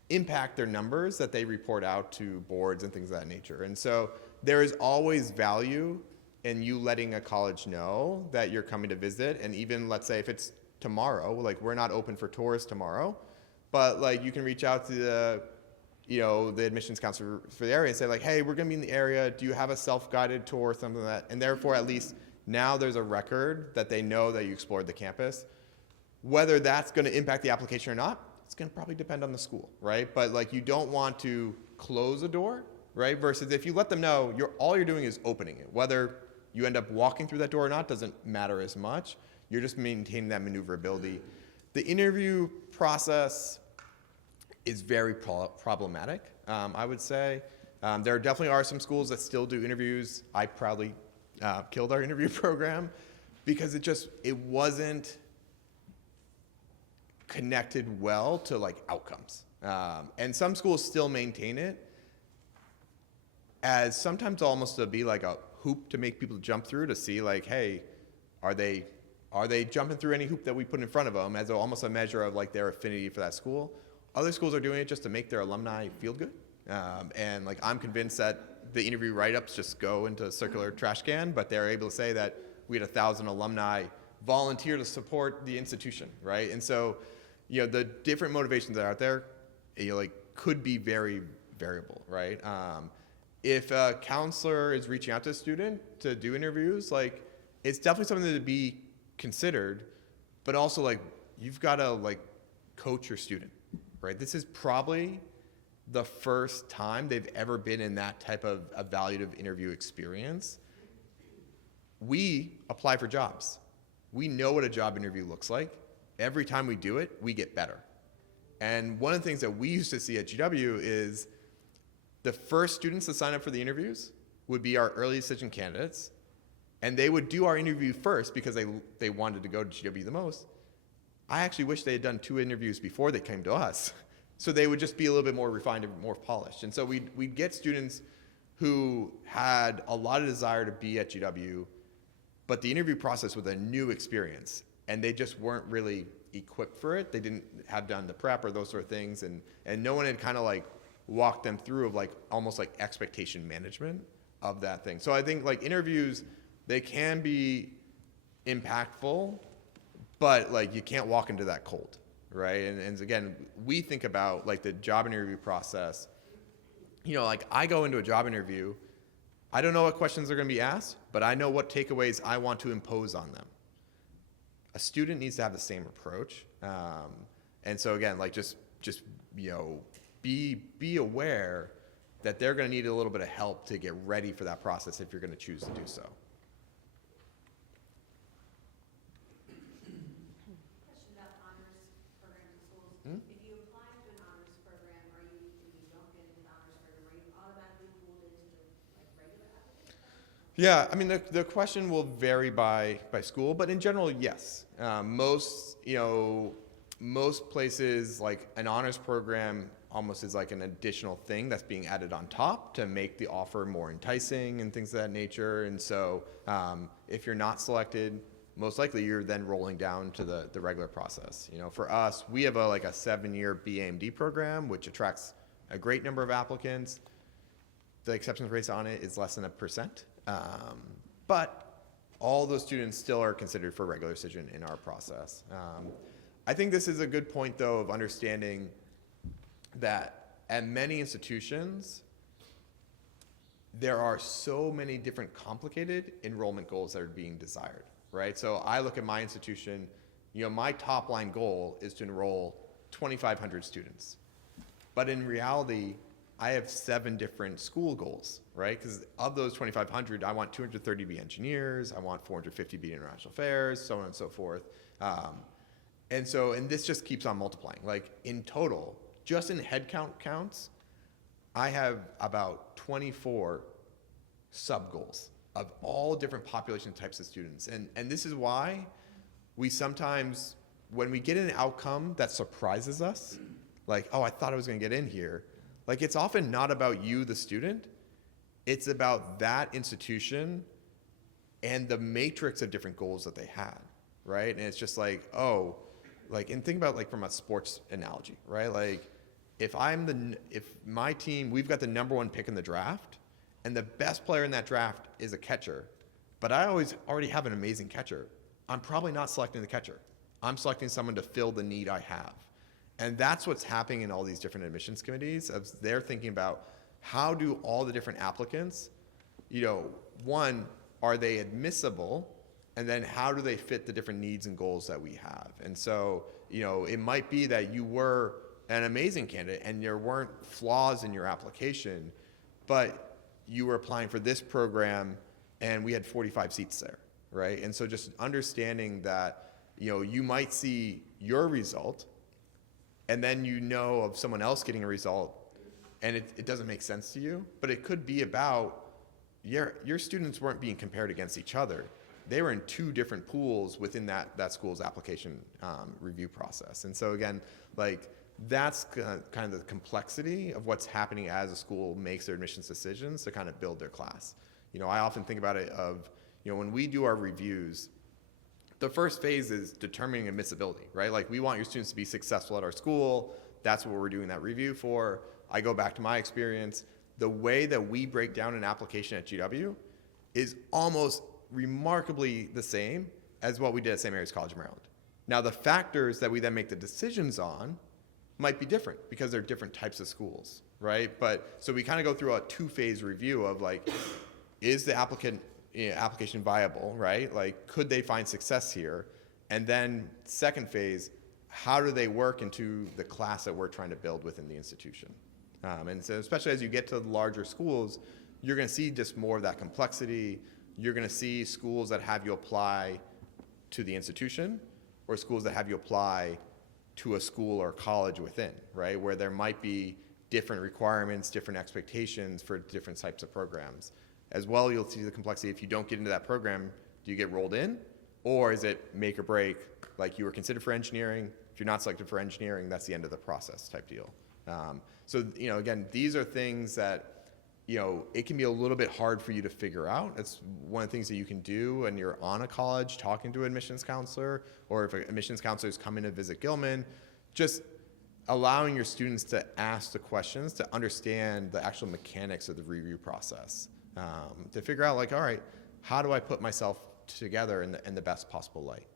impact their numbers that they report out to boards and things of that nature. And so there is always value in you letting a college know that you're coming to visit. And even, let's say, if it's tomorrow, like, we're not open for tours tomorrow, but like, you can reach out to the admissions counselor for the area and say, like, hey, we're gonna be in the area, do you have a self-guided tour or something like that? And therefore, at least now there's a record that they know that you explored the campus. Whether that's gonna impact the application or not, it's gonna probably depend on the school, right? But like, you don't want to close a door, right? Versus if you let them know, all you're doing is opening it. Whether you end up walking through that door or not doesn't matter as much. You're just maintaining that maneuverability. The interview process is very problematic, I would say. There definitely are some schools that still do interviews. I proudly killed our interview program because it wasn't connected well to like outcomes. And some schools still maintain it as sometimes almost to be like a hoop to make people jump through to see like, hey, are they jumping through any hoop that we put in front of them as almost a measure of like their affinity for that school. Other schools are doing it just to make their alumni feel good. And like, I'm convinced that the interview write-ups just go into a circular trash can, but they're able to say that we had 1,000 alumni volunteer to support the institution, right? And so, the different motivations that are out there, could be very variable, right? If a counselor is reaching out to a student to do interviews, like, it's definitely something to be considered, but also like, you've got to like coach your student, right? This is probably the first time they've ever been in that type of evaluative interview experience. We apply for jobs. We know what a job interview looks like. Every time we do it, we get better. And one of the things that we used to see at GW is the first students to sign up for the interviews would be our early decision candidates, and they would do our interview first because they wanted to go to GW the most. I actually wish they had done 2 interviews before they came to us, so they would just be a little bit more refined and more polished. And so we'd get students who had a lot of desire to be at GW, but the interview process was a new experience, and they just weren't really equipped for it. They didn't have done the prep or those sort of things, and no one had kind of like walked them through of like almost like expectation management of that thing. So I think like interviews, they can be impactful, but like, you can't walk into that cold, right? And again, we think about like the job interview process. Like, I go into a job interview, I don't know what questions are going to be asked, but I know what takeaways I want to impose on them. A student needs to have the same approach. And so again, like, just be aware that they're going to need a little bit of help to get ready for that process if you're going to choose to do so. Question about honors programs in schools. If you apply to an honors program, and you don't get into the honors program, are you automatically pulled into the regular application? Yeah, I mean, the question will vary by school, but in general, yes. Most places, like an honors program almost is like an additional thing that's being added on top to make the offer more enticing and things of that nature. And so if you're not selected, most likely you're then rolling down to the regular process. You know, for us, we have like a 7-year BAMD program, which attracts a great number of applicants. The acceptance rates on it is less than 1%. But all those students still are considered for regular decision in our process. I think this is a good point, though, of understanding that at many institutions, there are so many different complicated enrollment goals that are being desired, right? So I look at my institution, you know, my top line goal is to enroll 2,500 students. But in reality, I have 7 different school goals, right? Because of those 2,500, I want 230 to be engineers, I want 450 to be international affairs, so on and so forth. And this just keeps on multiplying. Like in total, just in headcount counts, I have about 24 sub-goals of all different population types of students. And this is why we sometimes, when we get an outcome that surprises us, like, oh, I thought I was gonna get in here, like it's often not about you, the student, it's about that institution and the matrix of different goals that they had, right? And it's just like, oh, like, and think about like from a sports analogy, right? Like, if my team, we've got the #1 pick in the draft, and the best player in that draft is a catcher, but I already have an amazing catcher, I'm probably not selecting the catcher. I'm selecting someone to fill the need I have. And that's what's happening in all these different admissions committees. They're thinking about how do all the different applicants, you know, one, are they admissible? And then how do they fit the different needs and goals that we have? And so, you know, it might be that you were an amazing candidate and there weren't flaws in your application, but you were applying for this program and we had 45 seats there, right? And so just understanding that, you know, you might see your result and then you know of someone else getting a result and it doesn't make sense to you, but it could be about your students weren't being compared against each other. They were in 2 different pools within that school's application review process. And so again, like, that's kind of the complexity of what's happening as a school makes their admissions decisions to kind of build their class. You know, I often think about it of, you know, when we do our reviews, the first phase is determining admissibility, right? Like, we want your students to be successful at our school. That's what we're doing that review for. I go back to my experience. The way that we break down an application at GW is almost remarkably the same as what we did at St. Mary's College of Maryland. Now, the factors that we then make the decisions on might be different because they're different types of schools, right? But so we kind of go through a 2-phase review of like, is the application viable, right? Like, could they find success here? And then second phase, how do they work into the class that we're trying to build within the institution? And so especially as you get to the larger schools, you're going to see just more of that complexity. You're going to see schools that have you apply to the institution or schools that have you apply to a school or college within, right? Where there might be different requirements, different expectations for different types of programs. As well, you'll see the complexity. If you don't get into that program, do you get rolled in? Or is it make or break, like you were considered for engineering? If you're not selected for engineering, that's the end of the process type deal. So, you know, again, these are things that, you know, it can be a little bit hard for you to figure out. It's one of the things that you can do when you're on a college talking to an admissions counselor, or if an admissions counselor is coming to visit Gilman, just allowing your students to ask the questions to understand the actual mechanics of the review process, to figure out like, all right, how do I put myself together in the best possible light?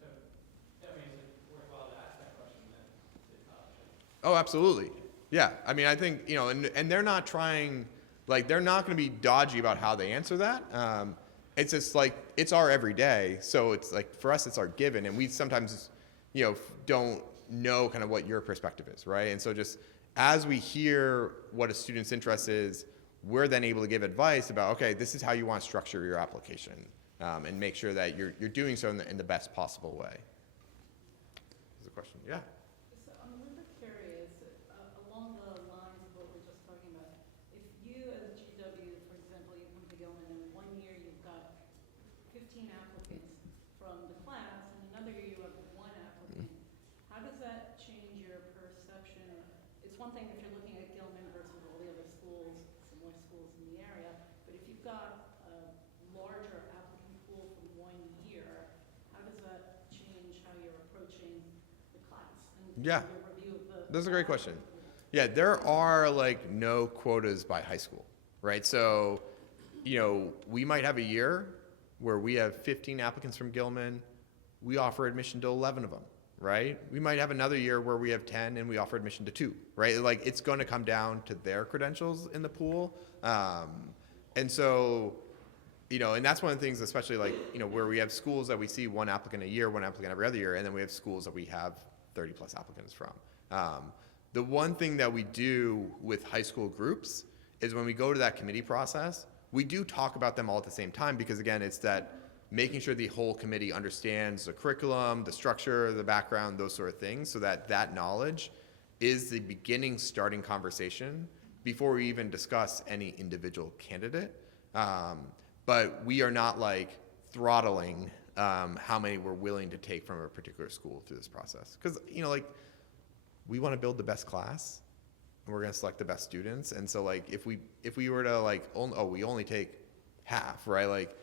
So that means it's worthwhile to ask that question then to the college. Oh, absolutely. Yeah, I mean, I think, you know, and they're not trying, like, they're not going to be dodgy about how they answer that. It's just like, it's our everyday, so it's like, for us, it's our given, and we sometimes, you know, don't know kind of what your perspective is, right? And so just as we hear what a student's interest is, we're then able to give advice about, okay, this is how you want to structure your application, and make sure that you're doing so in the best possible way. There's a question, yeah? So I'm a little bit curious, along the lines of what we were just talking about. If you as GW, for example, you come to Gilman and 1 year you've got 15 applicants from the class and another year you have 1 applicant, how does that change your perception? It's one thing if you're looking at Gilman versus all the other schools, similar schools in the area, but if you've got a larger applicant Yeah, that's a great question. Yeah, there are like no quotas by high school, right? So, we might have a year where we have 15 applicants from Gilman, we offer admission to 11 of them, right? We might have another year where we have 10 and we offer admission to 2, right? Like it's going to come down to their credentials in the pool. And so, and that's one of the things, especially like, where we have schools that we see one applicant a year, one applicant every other year, and then we have schools that we have 30 plus applicants from. The one thing that we do with high school groups is when we go to that committee process, we do talk about them all at the same time because, again, it's that making sure the whole committee understands the curriculum, the structure, the background, those sort of things, so that that knowledge is the beginning starting conversation before we even discuss any individual candidate. But we are not like throttling how many we're willing to take from a particular school through this process. Because, we want to build the best class and we're going to select the best students. And so like, if we were to like, we only take half, right? Like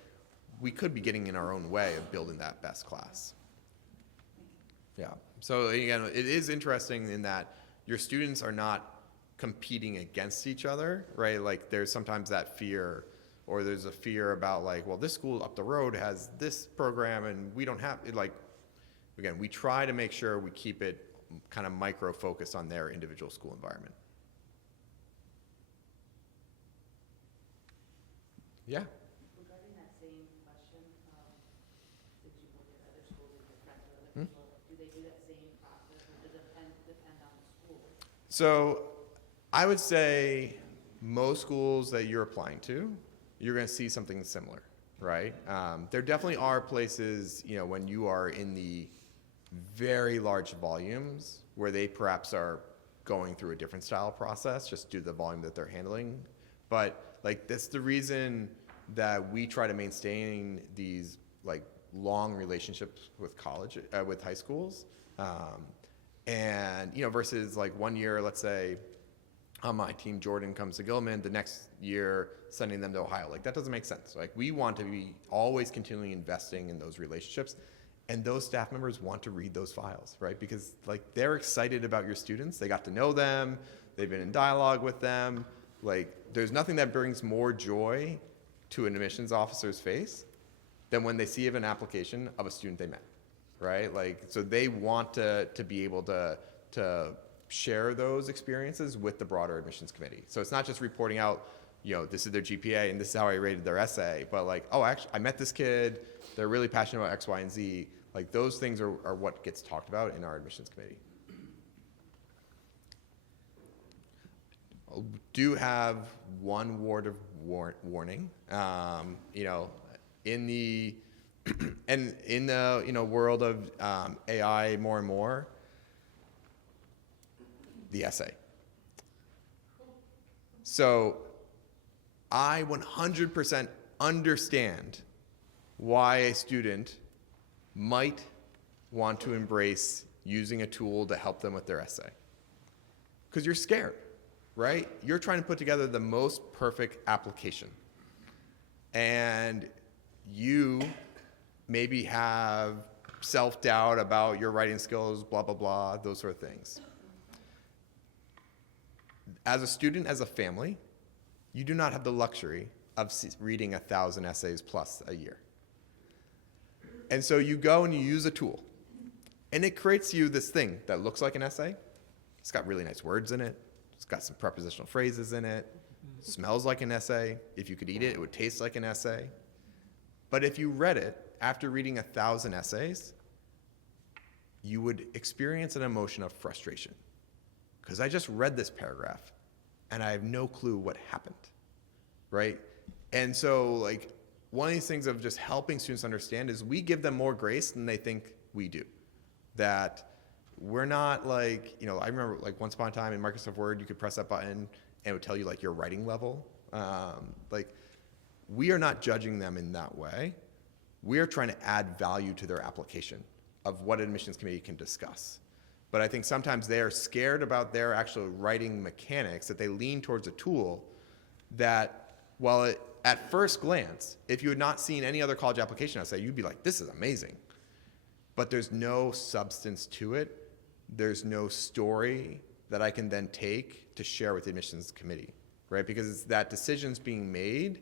we could be getting in our own way of building that best class. Yeah. So again, it is interesting in that your students are not competing against each other, right? Like there's sometimes that fear, or there's a fear about like, well, this school up the road has this program and we don't have it. Like, again, we try to make sure we keep it kind of micro focused on their individual school environment. Yeah. Regarding that same question, since you work at other schools and you're friends with other people, do they do that same process, or does it depend on the school? So I would say most schools that you're applying to, you're going to see something similar, right? There definitely are places, when you are in the very large volumes where they perhaps are going through a different style process just due to the volume that they're handling. But like that's the reason that we try to maintain these like long relationships with college, with high schools. And, versus like one year, let's say on my team, Jordan comes to Gilman, the next year sending them to Ohio. Like that doesn't make sense. Like we want to be always continually investing in those relationships. And those staff members want to read those files, right? Because like they're excited about your students. They got to know them. They've been in dialogue with them. Like there's nothing that brings more joy to an admissions officer's face than when they see an application of a student they met, right? Like, so they want to be able to share those experiences with the broader admissions committee. So it's not just reporting out, this is their GPA and this is how I rated their essay, but like, oh, actually, I met this kid. They're really passionate about X, Y, and Z. Like those things are what gets talked about in our admissions committee. Do have one word of warning. In the and in the world of AI more and more, the essay. So I 100% understand why a student might want to embrace using a tool to help them with their essay. Because you're scared, right? You're trying to put together the most perfect application. And you maybe have self-doubt about your writing skills, blah, blah, blah, those sort of things. As a student, as a family, you do not have the luxury of reading 1,000 essays plus a year. And so you go and you use a tool, and it creates you this thing that looks like an essay. It's got really nice words in it. It's got some prepositional phrases in it. Smells like an essay. If you could eat it, it would taste like an essay. But if you read it after reading 1,000 essays, you would experience an emotion of frustration. Because I just read this paragraph, and I have no clue what happened, right? And so, like, one of these things of just helping students understand is we give them more grace than they think we do. That we're not like, I remember like once upon a time in Microsoft Word, you could press that button and it would tell you like your writing level. Like we are not judging them in that way. We are trying to add value to their application of what admissions committee can discuss. But I think sometimes they are scared about their actual writing mechanics that they lean towards a tool that, while it, at first glance, if you had not seen any other college application essay, you'd be like, this is amazing. But there's no substance to it there's no story that I can then take to share with the admissions committee, right? Because that decision's being made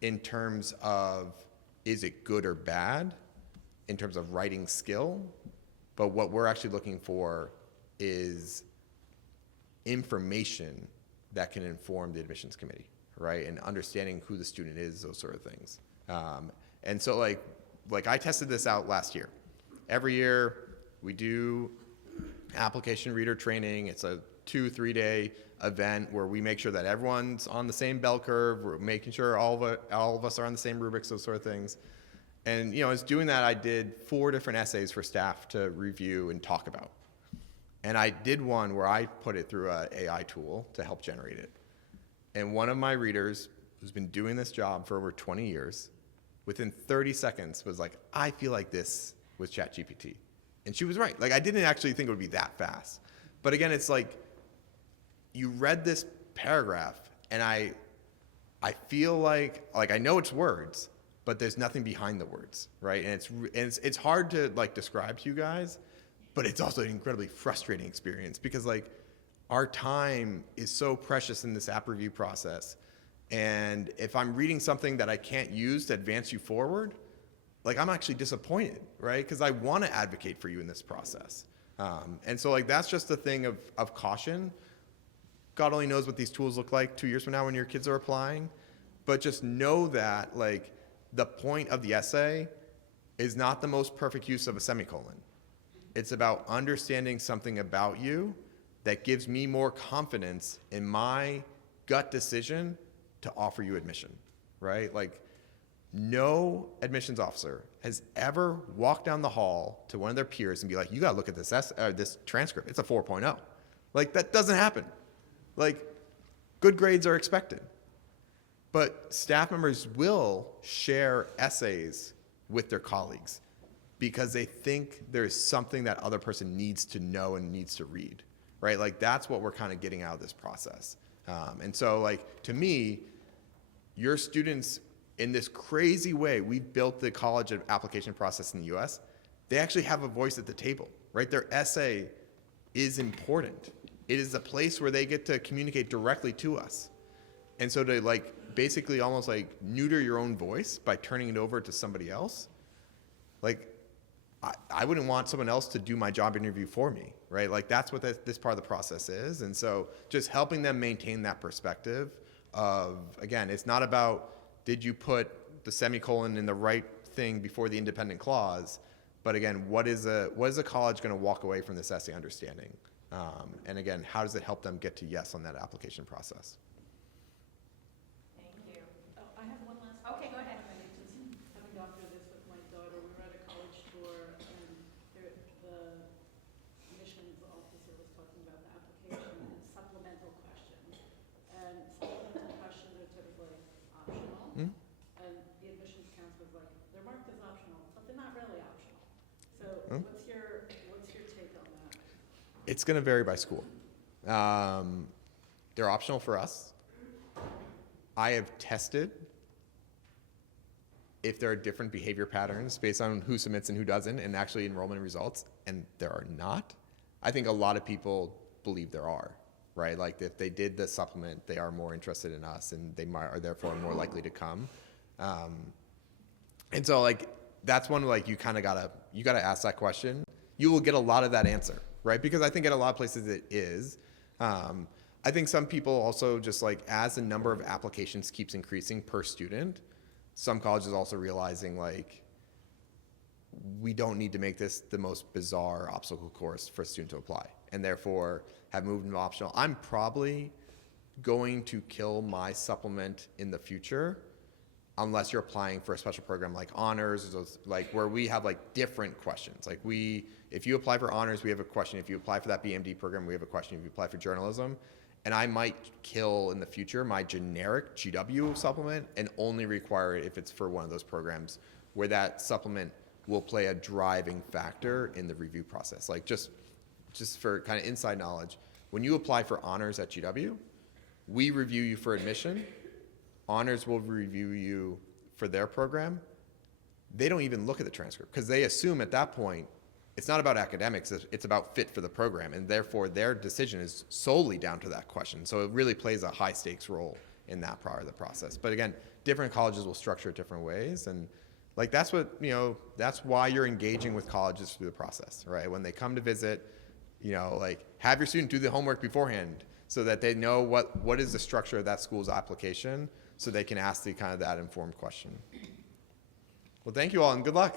in terms of, is it good or bad, in terms of writing skill, but what we're actually looking for is information that can inform the admissions committee, right? And understanding who the student is, those sort of things. And so like I tested this out last year. Every year we do application reader training. It's a 2-3 day event where we make sure that everyone's on the same bell curve. We're making sure all of us are on the same rubrics, those sort of things. And as doing that, I did 4 different essays for staff to review and talk about. And I did one where I put it through an AI tool to help generate it. And one of my readers, who's been doing this job for over 20 years, within 30 seconds was like, I feel like this with ChatGPT. And she was right. Like, I didn't actually think it would be that fast. But again, it's like, you read this paragraph, and I feel like I know it's words, but there's nothing behind the words, right? And it's hard to like describe to you guys, but it's also an incredibly frustrating experience because like our time is so precious in this app review process. And if I'm reading something that I can't use to advance you forward, like I'm actually disappointed, right? Because I want to advocate for you in this process. And so like that's just a thing of caution. God only knows what these tools look like 2 years from now when your kids are applying. But just know that like the point of the essay is not the most perfect use of a semicolon. It's about understanding something about you that gives me more confidence in my gut decision to offer you admission, right? Like no admissions officer has ever walked down the hall to one of their peers and be like, you gotta look at this transcript, it's a 4.0. Like that doesn't happen. Like good grades are expected. But staff members will share essays with their colleagues because they think there's something that other person needs to know and needs to read, right? Like that's what we're kind of getting out of this process. And so like, to me, your students in this crazy way, we've built the college application process in the US, they actually have a voice at the table, right? Their essay is important. It is a place where they get to communicate directly to us. And so to like basically almost like neuter your own voice by turning it over to somebody else, like I wouldn't want someone else to do my job interview for me, right? Like that's what this part of the process is. And so just helping them maintain that perspective of, again, it's not about did you put the semicolon in the right thing before the independent clause, but again, what is a college going to walk away from this essay understanding? And again, how does it help them get to yes on that application process? Thank you. Oh, I have one last. Okay, go ahead. Just having gone through this with my daughter, we were at a college tour, and the admissions officer was talking about the application and supplemental questions. And supplemental questions are typically optional. Hmm? And the admissions counselor was like, they're marked as optional, but they're not really optional. So Hmm? what's your take on that? It's going to vary by school. They're optional for us. I have tested if there are different behavior patterns based on who submits and who doesn't, and actually enrollment results, and there are not. I think a lot of people believe there are, right? Like if they did the supplement, they are more interested in us, and they are therefore more likely to come. And so like that's one like you gotta ask that question. You will get a lot of that answer, right? Because I think at a lot of places it is. I think some people also just like as the number of applications keeps increasing per student, some colleges also realizing like we don't need to make this the most bizarre obstacle course for a student to apply, and therefore have moved into optional. I'm probably going to kill my supplement in the future unless you're applying for a special program like honors, or like where we have like different questions. Like if you apply for honors, we have a question. If you apply for that BMD program, we have a question. If you apply for journalism, and I might kill in the future my generic GW supplement and only require it if it's for one of those programs where that supplement will play a driving factor in the review process. Like just for kind of inside knowledge, when you apply for honors at GW, we review you for admission. Honors will review you for their program. They don't even look at the transcript because they assume at that point it's not about academics, it's about fit for the program, and therefore their decision is solely down to that question. So it really plays a high stakes role in that part of the process. But again, different colleges will structure it different ways, and like that's what, you know, that's why you're engaging with colleges through the process, right? When they come to visit, you know, like have your student do the homework beforehand so that they know what is the structure of that school's application, so they can ask the kind of that informed question. Well, thank you all and good luck.